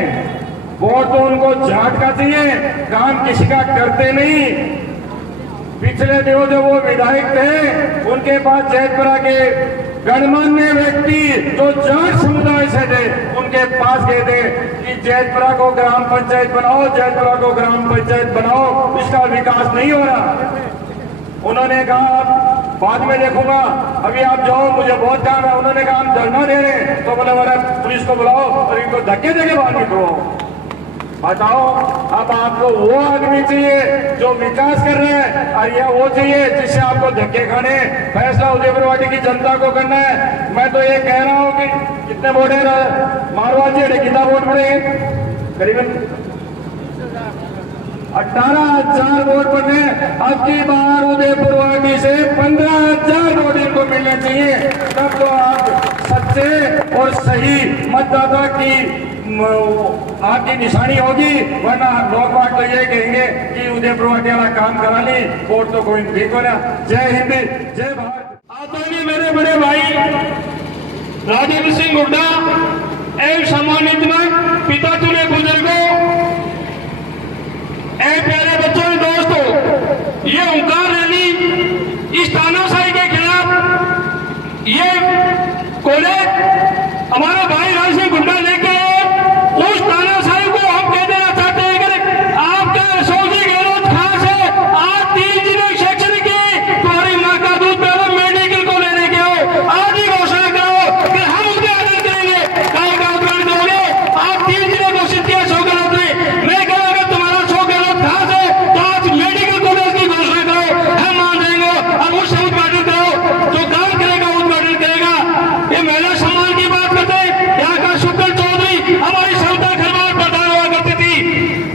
वोट तो उनको झटका चाहिए, काम किसी का करते नहीं। पिछले दिनों जो वो विधायक थे, उनके पास जैतपुरा के गणमान्य व्यक्ति जो जाट समुदाय से थे, उनके पास गए थे कि जैतपुरा को ग्राम पंचायत बनाओ, जैतपुरा को ग्राम पंचायत बनाओ, इसका विकास नहीं हो रहा। उन्होंने कहा बाद में देखूंगा, अभी आप जाओ, मुझे बहुत काम है। उन्होंने कहा हम धरना दे रहे हैं, तो बोले वाला पुलिस को बुलाओ और इनको धक्के देके बाहर निकलो। बताओ, अब आपको वो आदमी चाहिए जो विकास कर रहे हैं, और यह वो चाहिए जिससे आपको धक्के खाने। फैसला उदयपुर वाटी की जनता को करना है। मैं तो ये कह रहा हूँ कि कितने वोट है मारवाड़ जी, कितना वोट पड़ेंगे? करीबन 18,000 वोट पड़े। अब की बार उदयपुर वाटी से 15,000 वोट इनको मिलने चाहिए, तब तो आप सच्चे और सही मतदाता की आपकी निशानी होगी। वरना लोग बात तो ये कहेंगे कि उदयपुर वाटी वाला काम करा ली, वोट तो कोई ठीक हो ना। जय हिंद, जय भारत। आदरणीय मेरे बड़े भाई राजेंद्र सिंह हुड्डा एवं सम्मानित पिता तुल्य बुजुर्गों, प्यारे बच्चों, दोस्तों, ये ओंकार रैली इस तानाशाही के खिलाफ ये कॉलेज हमारा भाई राज सिंह हुड्डा लेके उस तानाशाही को हम कह देना चाहते हैं कि आपका अशोक जी गहलोत खास है। आज 3 जिले शैक्षणिक की तुम्हारी माँ का दूध पहले मेडिकल को लेने के हो, आज ही घोषणा करो कि हम उनके आदर करेंगे, काम का उद्घाटन होंगे। आप 3 जिले घोषित किया अशोक गहलोत ने। मैं कह अगर तुम्हारा अशोक गहलोत खास है तो आज मेडिकल कॉलेज की घोषणा करो, हम मान देंगे। अब उससे उद्घाटन करो, जो काम करेगा उद्घाटन करेगा। ये महिला सम्मान की बात करते हैं, यहाँ का शुक्ल चौधरी हमारी समता खरवार प्रधान हुआ करती थी,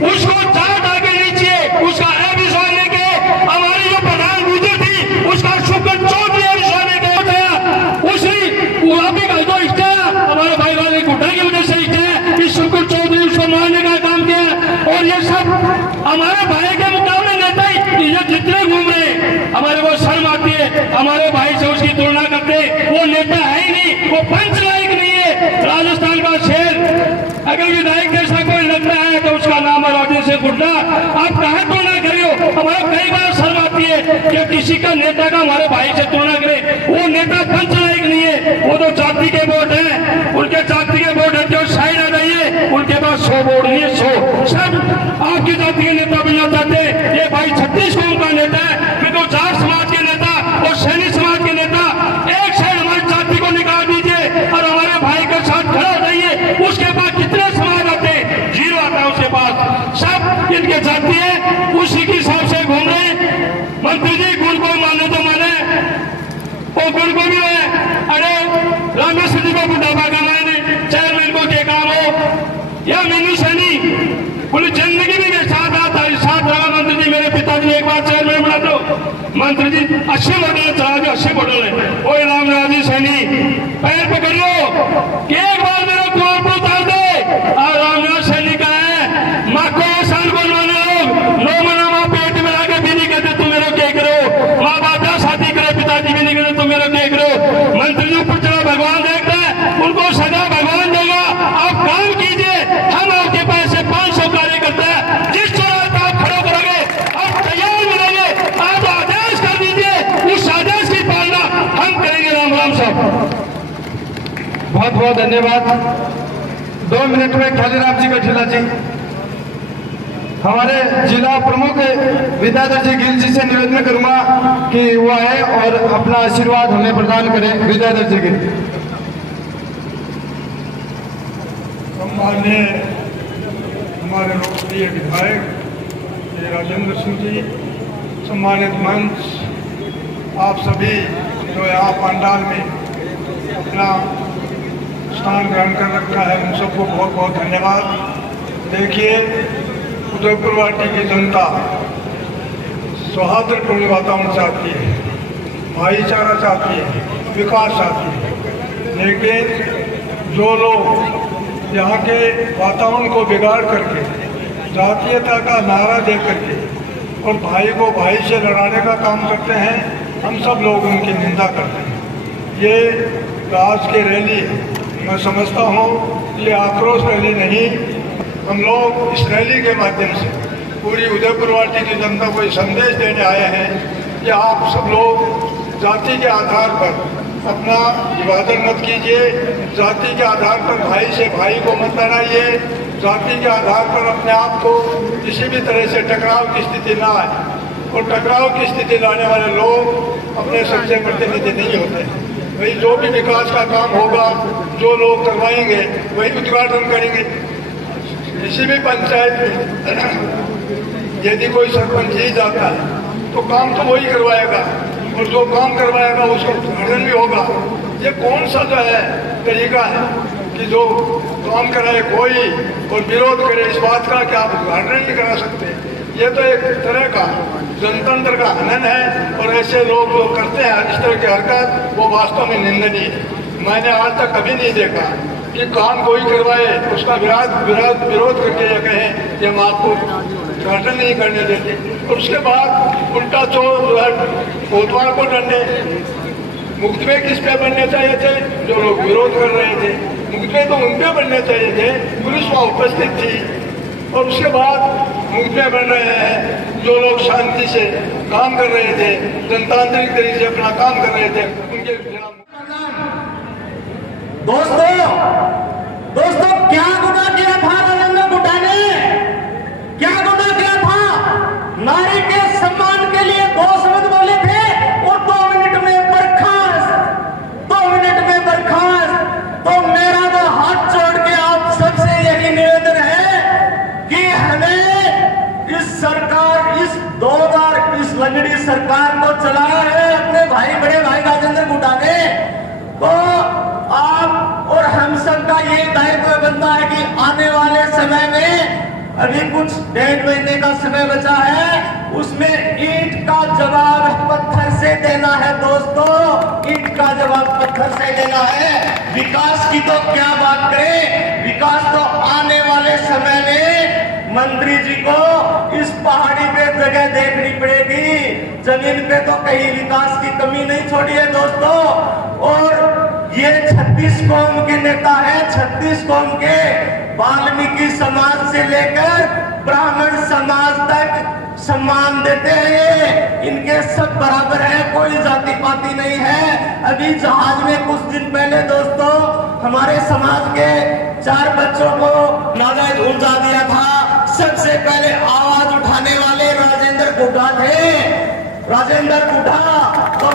उसको चाट आगे नीचे उसका विषय लेके हमारी जो प्रधान गुजर थी उसका शुक्ल चौधरी विषय लेके उसी अभी का जो इष्टा हमारे भाई राजेंद्र हुड्डा की वजह से इष्टा है, इस शुक्ल चौधरी उसको मारने का काम किया। और ये सब हमारे भाई के मुकाबले नेता ही ये जितने घूम रहे, हमारे को शर्म आती है हमारे भाई से उसकी तुलना करते। वो नेता है ही नहीं, वो पंच लायक नहीं है। राजस्थान का शेर से गुड्डा आप कहाँ तुलना करियो। हमारा कई बार शर्म आती है कि किसी का नेता का हमारे भाई से तुलना करे। वो नेता पंच लायक नहीं है, वो तो जाति के वोट है, उनके जाति के वोट है जो साइड आ जाइए उनके पास 100 वोट नहीं है, 100 सब आपकी जाति के नेता बनना चाहते हैं। ये भाई 36 कौम का नेता है, मैं तो जाट समाज के नेता और सैनिक समाज के नेता एक साइड हमारी जाति को निकाल दीजिए और हमारे भाई के साथ खड़ा हो जाइए। उसके बाद कितने समाज आते हैं, 0 आता है उसके पास। सब इनके जाति है, उसी के हिसाब से घूम रहे हैं। मंत्री जी गुण को माने तो माने, वो गुण को भी है। अरे रामेश्वर जी को बुढ़ापा का माने, चेयरमैन को क्या काम हो या मेनू सैनी पूरी जिंदगी भी मेरे साथ आता है, साथ रहा। मंत्री जी मेरे पिताजी एक बार चेयरमैन बना दो, मंत्री जी 80 मॉडल चला दो, 80 मॉडल है। वो रामराजी सैनी पैर पकड़ियो कि एक बार मेरे कुआं पर उतार दे। और रामराज सैनी का है माँ को आसान को माने लोग नो मना माँ पेट में आके भी नहीं कहते तुम मेरे क्या करो, माँ बाप शादी करे पिताजी भी नहीं कहते तुम मेरे क्या करो। मंत्री जी ऊपर चला भगवान देखता है, उनको सजा भगवान देगा। आप काम कीजिए, हम आपके पास से 500 कार्य करते हैं, जिस चौराहे पर आप खड़े करोगे आप तैयार मिलेंगे, आप आदेश कर दीजिए, उस आदेश की पालना हम करेंगे। राम राम साहब, बहुत बहुत धन्यवाद। 2 मिनट में खालीराम जी गठिला जी हमारे जिला प्रमुख विद्याधर जी गिल जी से निवेदन करूंगा कि वो आए और अपना आशीर्वाद हमें प्रदान करें। विद्याधर जी गिल। सम्मान्य हमारे लोकप्रिय विधायक श्री राजेंद्र सिंह जी, सम्मानित मंच, आप सभी जो यहाँ पंडाल में अपना स्थान ग्रहण कर रखा है उन सबको बहुत बहुत धन्यवाद। देखिए, उदयपुर वाटी की जनता सौहार्दपूर्ण वातावरण चाहती है, भाईचारा चाहती है, विकास चाहती है, लेकिन जो लोग यहाँ के वातावरण को बिगाड़ करके जातीयता का नारा दे करके और भाई को भाई से लड़ाने का काम करते हैं, हम सब लोग उनकी निंदा करते हैं। ये आज की रैली मैं समझता हूँ ये आक्रोश रैली नहीं, हम लोग इस रैली के माध्यम से पूरी उदयपुर वाटी की जनता को ये संदेश देने आए हैं कि आप सब लोग जाति के आधार पर अपना विभाजन मत कीजिए, जाति के आधार पर भाई से भाई को मत लड़ाइए, जाति के आधार पर अपने आप को किसी भी तरह से टकराव की स्थिति ना आए। और टकराव की स्थिति लाने वाले लोग अपने सच्चे प्रतिनिधि नहीं होते। वही जो भी विकास का काम होगा, जो लोग करवाएंगे वही उद्घाटन करेंगे। किसी भी पंचायत में यदि कोई सरपंच ही जाता है तो काम तो वही करवाएगा और जो काम करवाएगा उसका उद्घाटन भी होगा। ये कौन सा जो है तरीका है कि जो काम कराए कोई और विरोध करे इस बात का कि आप उद्घाटन नहीं करा सकते। ये तो एक तरह का जनतंत्र का हनन है और ऐसे लोग जो करते हैं इस तरह की हरकत वो वास्तव में निंदनीय है। मैंने आज तक कभी नहीं देखा कि काम कोई करवाए उसका विरोध करके ये कहें कि हम आपको उद्घाटन नहीं करने देते और उसके बाद उल्टा चोर जो है कोतवाल को डंडे। मुकदमे किस पे बनने चाहिए थे? जो लोग विरोध कर रहे थे, मुकदमे तो उन पे बनने चाहिए थे, पुलिस वहाँ उपस्थित थी। और उसके बाद मुकदमे बन रहे हैं जो लोग शांति से काम कर रहे थे, जनतांत्रिक तरीके से अपना काम कर रहे थे, उनके खिलाफ। दोस्तों क्या गुनाह किया था राजेंद्र गुड्डा ने? क्या गुनाह किया था? नारी के सम्मान के लिए 2 शब्द बोले थे और 2 मिनट में बर्खास्त, 2 मिनट में बर्खास्त। तो मेरा तो हाथ जोड़ के आप सबसे यही निवेदन है कि हमें इस सरकार, इस 2 बार इस लंगड़ी सरकार को चलाया है अपने भाई, बड़े भाई राजेंद्र गुड्डा ने। तो आप और हम सब का ये दायित्व बनता है कि आने वाले समय में अभी कुछ 1.5 महीने का समय बचा है, उसमें ईंट का जवाब पत्थर से देना है। दोस्तों, ईंट का जवाब पत्थर से देना है। विकास की तो क्या बात करें, विकास तो आने वाले समय में मंत्री जी को इस पहाड़ी पे जगह देखनी पड़ेगी। जमीन पे तो कहीं विकास की कमी नहीं छोड़ी है दोस्तों। और ये 36 कौम के नेता है, 36 कौम के वाल्मीकि समाज से लेकर ब्राह्मण समाज तक सम्मान देते हैं। इनके सब बराबर है, कोई जाति पाति नहीं है। अभी जहाज में कुछ दिन पहले दोस्तों हमारे समाज के 4 बच्चों को नाजायज उलझा दिया था। सबसे पहले आवाज उठाने वाले राजेंद्र गुड्डा थे। राजेंद्र गुड्डा तो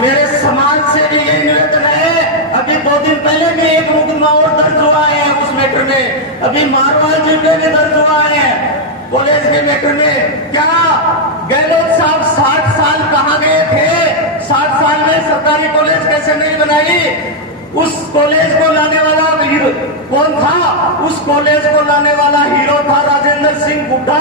मेरे समाज से भी यही निवेदन है। अभी 2 दिन पहले भी एक मुकदमा और दर्ज हुआ है उस मैटर में। अभी मारवाड़ जी में भी दर्ज हुआ है कॉलेज के मैटर में। क्या गहलोत साहब 60 साल कहाँ गए थे? 60 साल में सरकारी कॉलेज कैसे नहीं बनाई? उस कॉलेज को लाने वाला हीरो कौन था? उस कॉलेज को लाने वाला हीरो था राजेंद्र सिंह गुड्डा।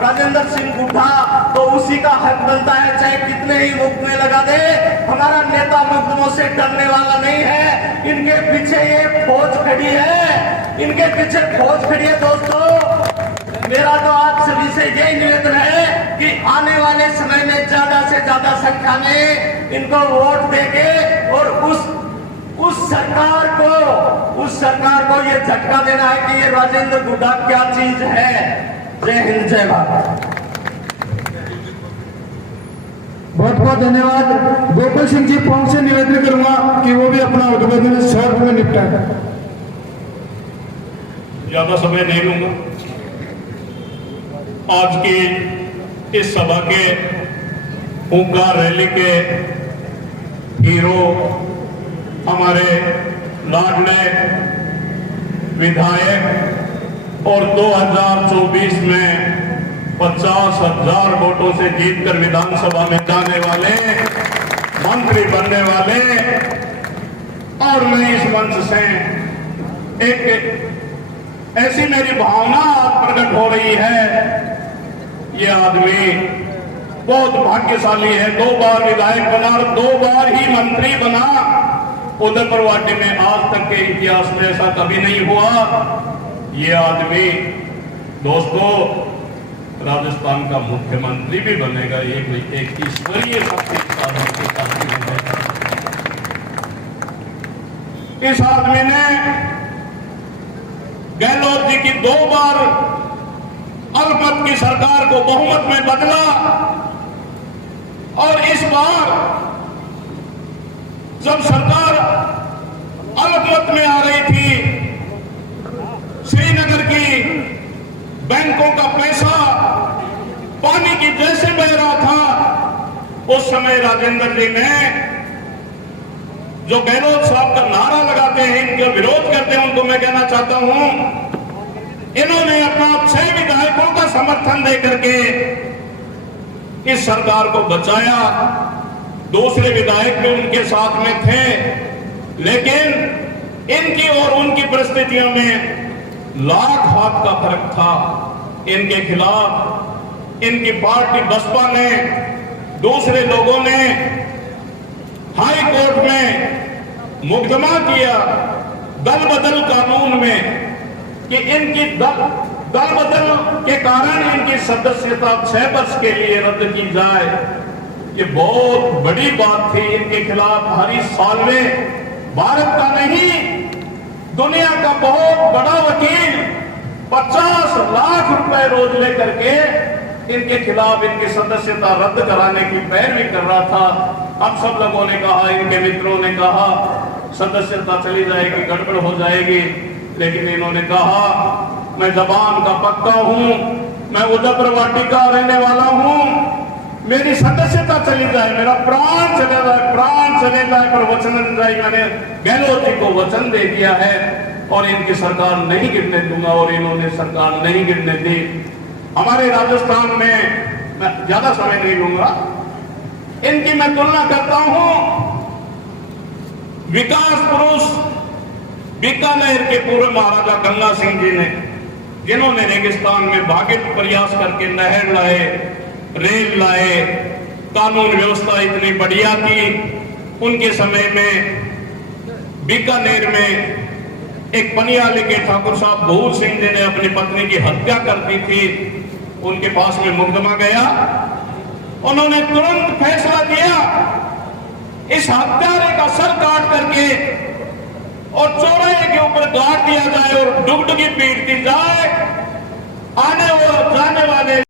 राजेंद्र सिंह गुड्डा तो उसी का हक बनता है, चाहे कितने ही मुकदमे लगा दे। हमारा नेता मुकदमों से डरने वाला नहीं है। इनके पीछे ये फौज खड़ी है, इनके पीछे फौज खड़ी है। दोस्तों मेरा तो आप सभी से यही निवेदन है कि आने वाले समय में ज्यादा से ज्यादा संख्या में इनको वोट देके और उस सरकार को ये झटका देना है कि ये राजेंद्र गुड्डा क्या चीज है। जय हिंद, जय भारत। बहुत बहुत धन्यवाद। गोपाल सिंह जी पहुंच से निवेदन करूंगा कि वो भी अपना उद्बोधन शॉर्ट में निपटाए। ज्यादा समय नहीं लूंगा। आज की इस सभा के हुंकार रैली के हीरो हमारे लाडले विधायक और 2024 में 50,000 वोटों से जीतकर विधानसभा में जाने वाले, मंत्री बनने वाले, और मैं इस मंच से एक ऐसी मेरी भावना आज प्रकट हो रही है। ये आदमी बहुत भाग्यशाली है। 2 बार विधायक बना और 2 बार ही मंत्री बना। उदयपुर वाटी में आज तक के इतिहास में ऐसा कभी नहीं हुआ। ये आदमी दोस्तों राजस्थान का मुख्यमंत्री भी बनेगा। एक ईश्वरीय शक्ति बनेगा। इस आदमी ने गहलोत जी की 2 बार अल्पमत की सरकार को बहुमत में बदला और इस बार जब सरकार अल्पमत में आ रही थी, श्रीनगर की बैंकों का पैसा पानी की जैसे बह रहा था, उस समय राजेंद्र जी ने जो गहलोत साहब का नारा लगाते हैं, इनका विरोध करते हैं, उनको मैं कहना चाहता हूं, इन्होंने अपना 6 विधायकों का समर्थन देकर के इस सरकार को बचाया। दूसरे विधायक भी उनके साथ में थे, लेकिन इनकी और उनकी परिस्थितियों में लाख हाथ का फर्क था। इनके खिलाफ इनकी पार्टी बसपा ने, दूसरे लोगों ने हाई कोर्ट में मुकदमा किया दल बदल कानून में कि इनकी दल बदल के कारण इनकी सदस्यता 6 वर्ष के लिए रद्द की जाए। ये बहुत बड़ी बात थी। इनके खिलाफ हरीश साल्वे भारत का नहीं दुनिया का बहुत बड़ा वकील 50 लाख रुपए रोज लेकर के इनके खिलाफ इनकी सदस्यता रद्द कराने की पैरवी कर रहा था। अब सब लोगों ने कहा, इनके मित्रों ने कहा सदस्यता चली जाएगी, गड़बड़ हो जाएगी, लेकिन इन्होंने कहा मैं जबान का पक्का हूं, मैं उदयपुर वाटी का रहने वाला हूं, मेरी सदस्यता चली जाए, मेरा प्राण चले जाए पर वचन न जाए। मैंने गहलोत जी को वचन दे दिया है और इनकी सरकार नहीं गिरने दूंगा, और इन्होंने सरकार नहीं गिरने दी। हमारे राजस्थान में मैं ज्यादा समय नहीं लूंगा, इनकी मैं तुलना करता हूं विकास पुरुष बीकानेर के पूर्व महाराजा गंगा सिंह जी ने, जिन्होंने रेगिस्तान में भागीरथ प्रयास करके नहर लाए, रेल लाए, कानून व्यवस्था इतनी बढ़िया की। उनके समय में बीकानेर में एक पनियाली के ठाकुर साहब भूर सिंह जी ने अपनी पत्नी की हत्या कर दी थी। उनके पास में मुकदमा गया, उन्होंने तुरंत फैसला किया इस हत्यारे का सर काट करके और चौराहे के ऊपर गाड़ दिया जाए और डुगडुगी पीट दी जाए, आने और जाने वाले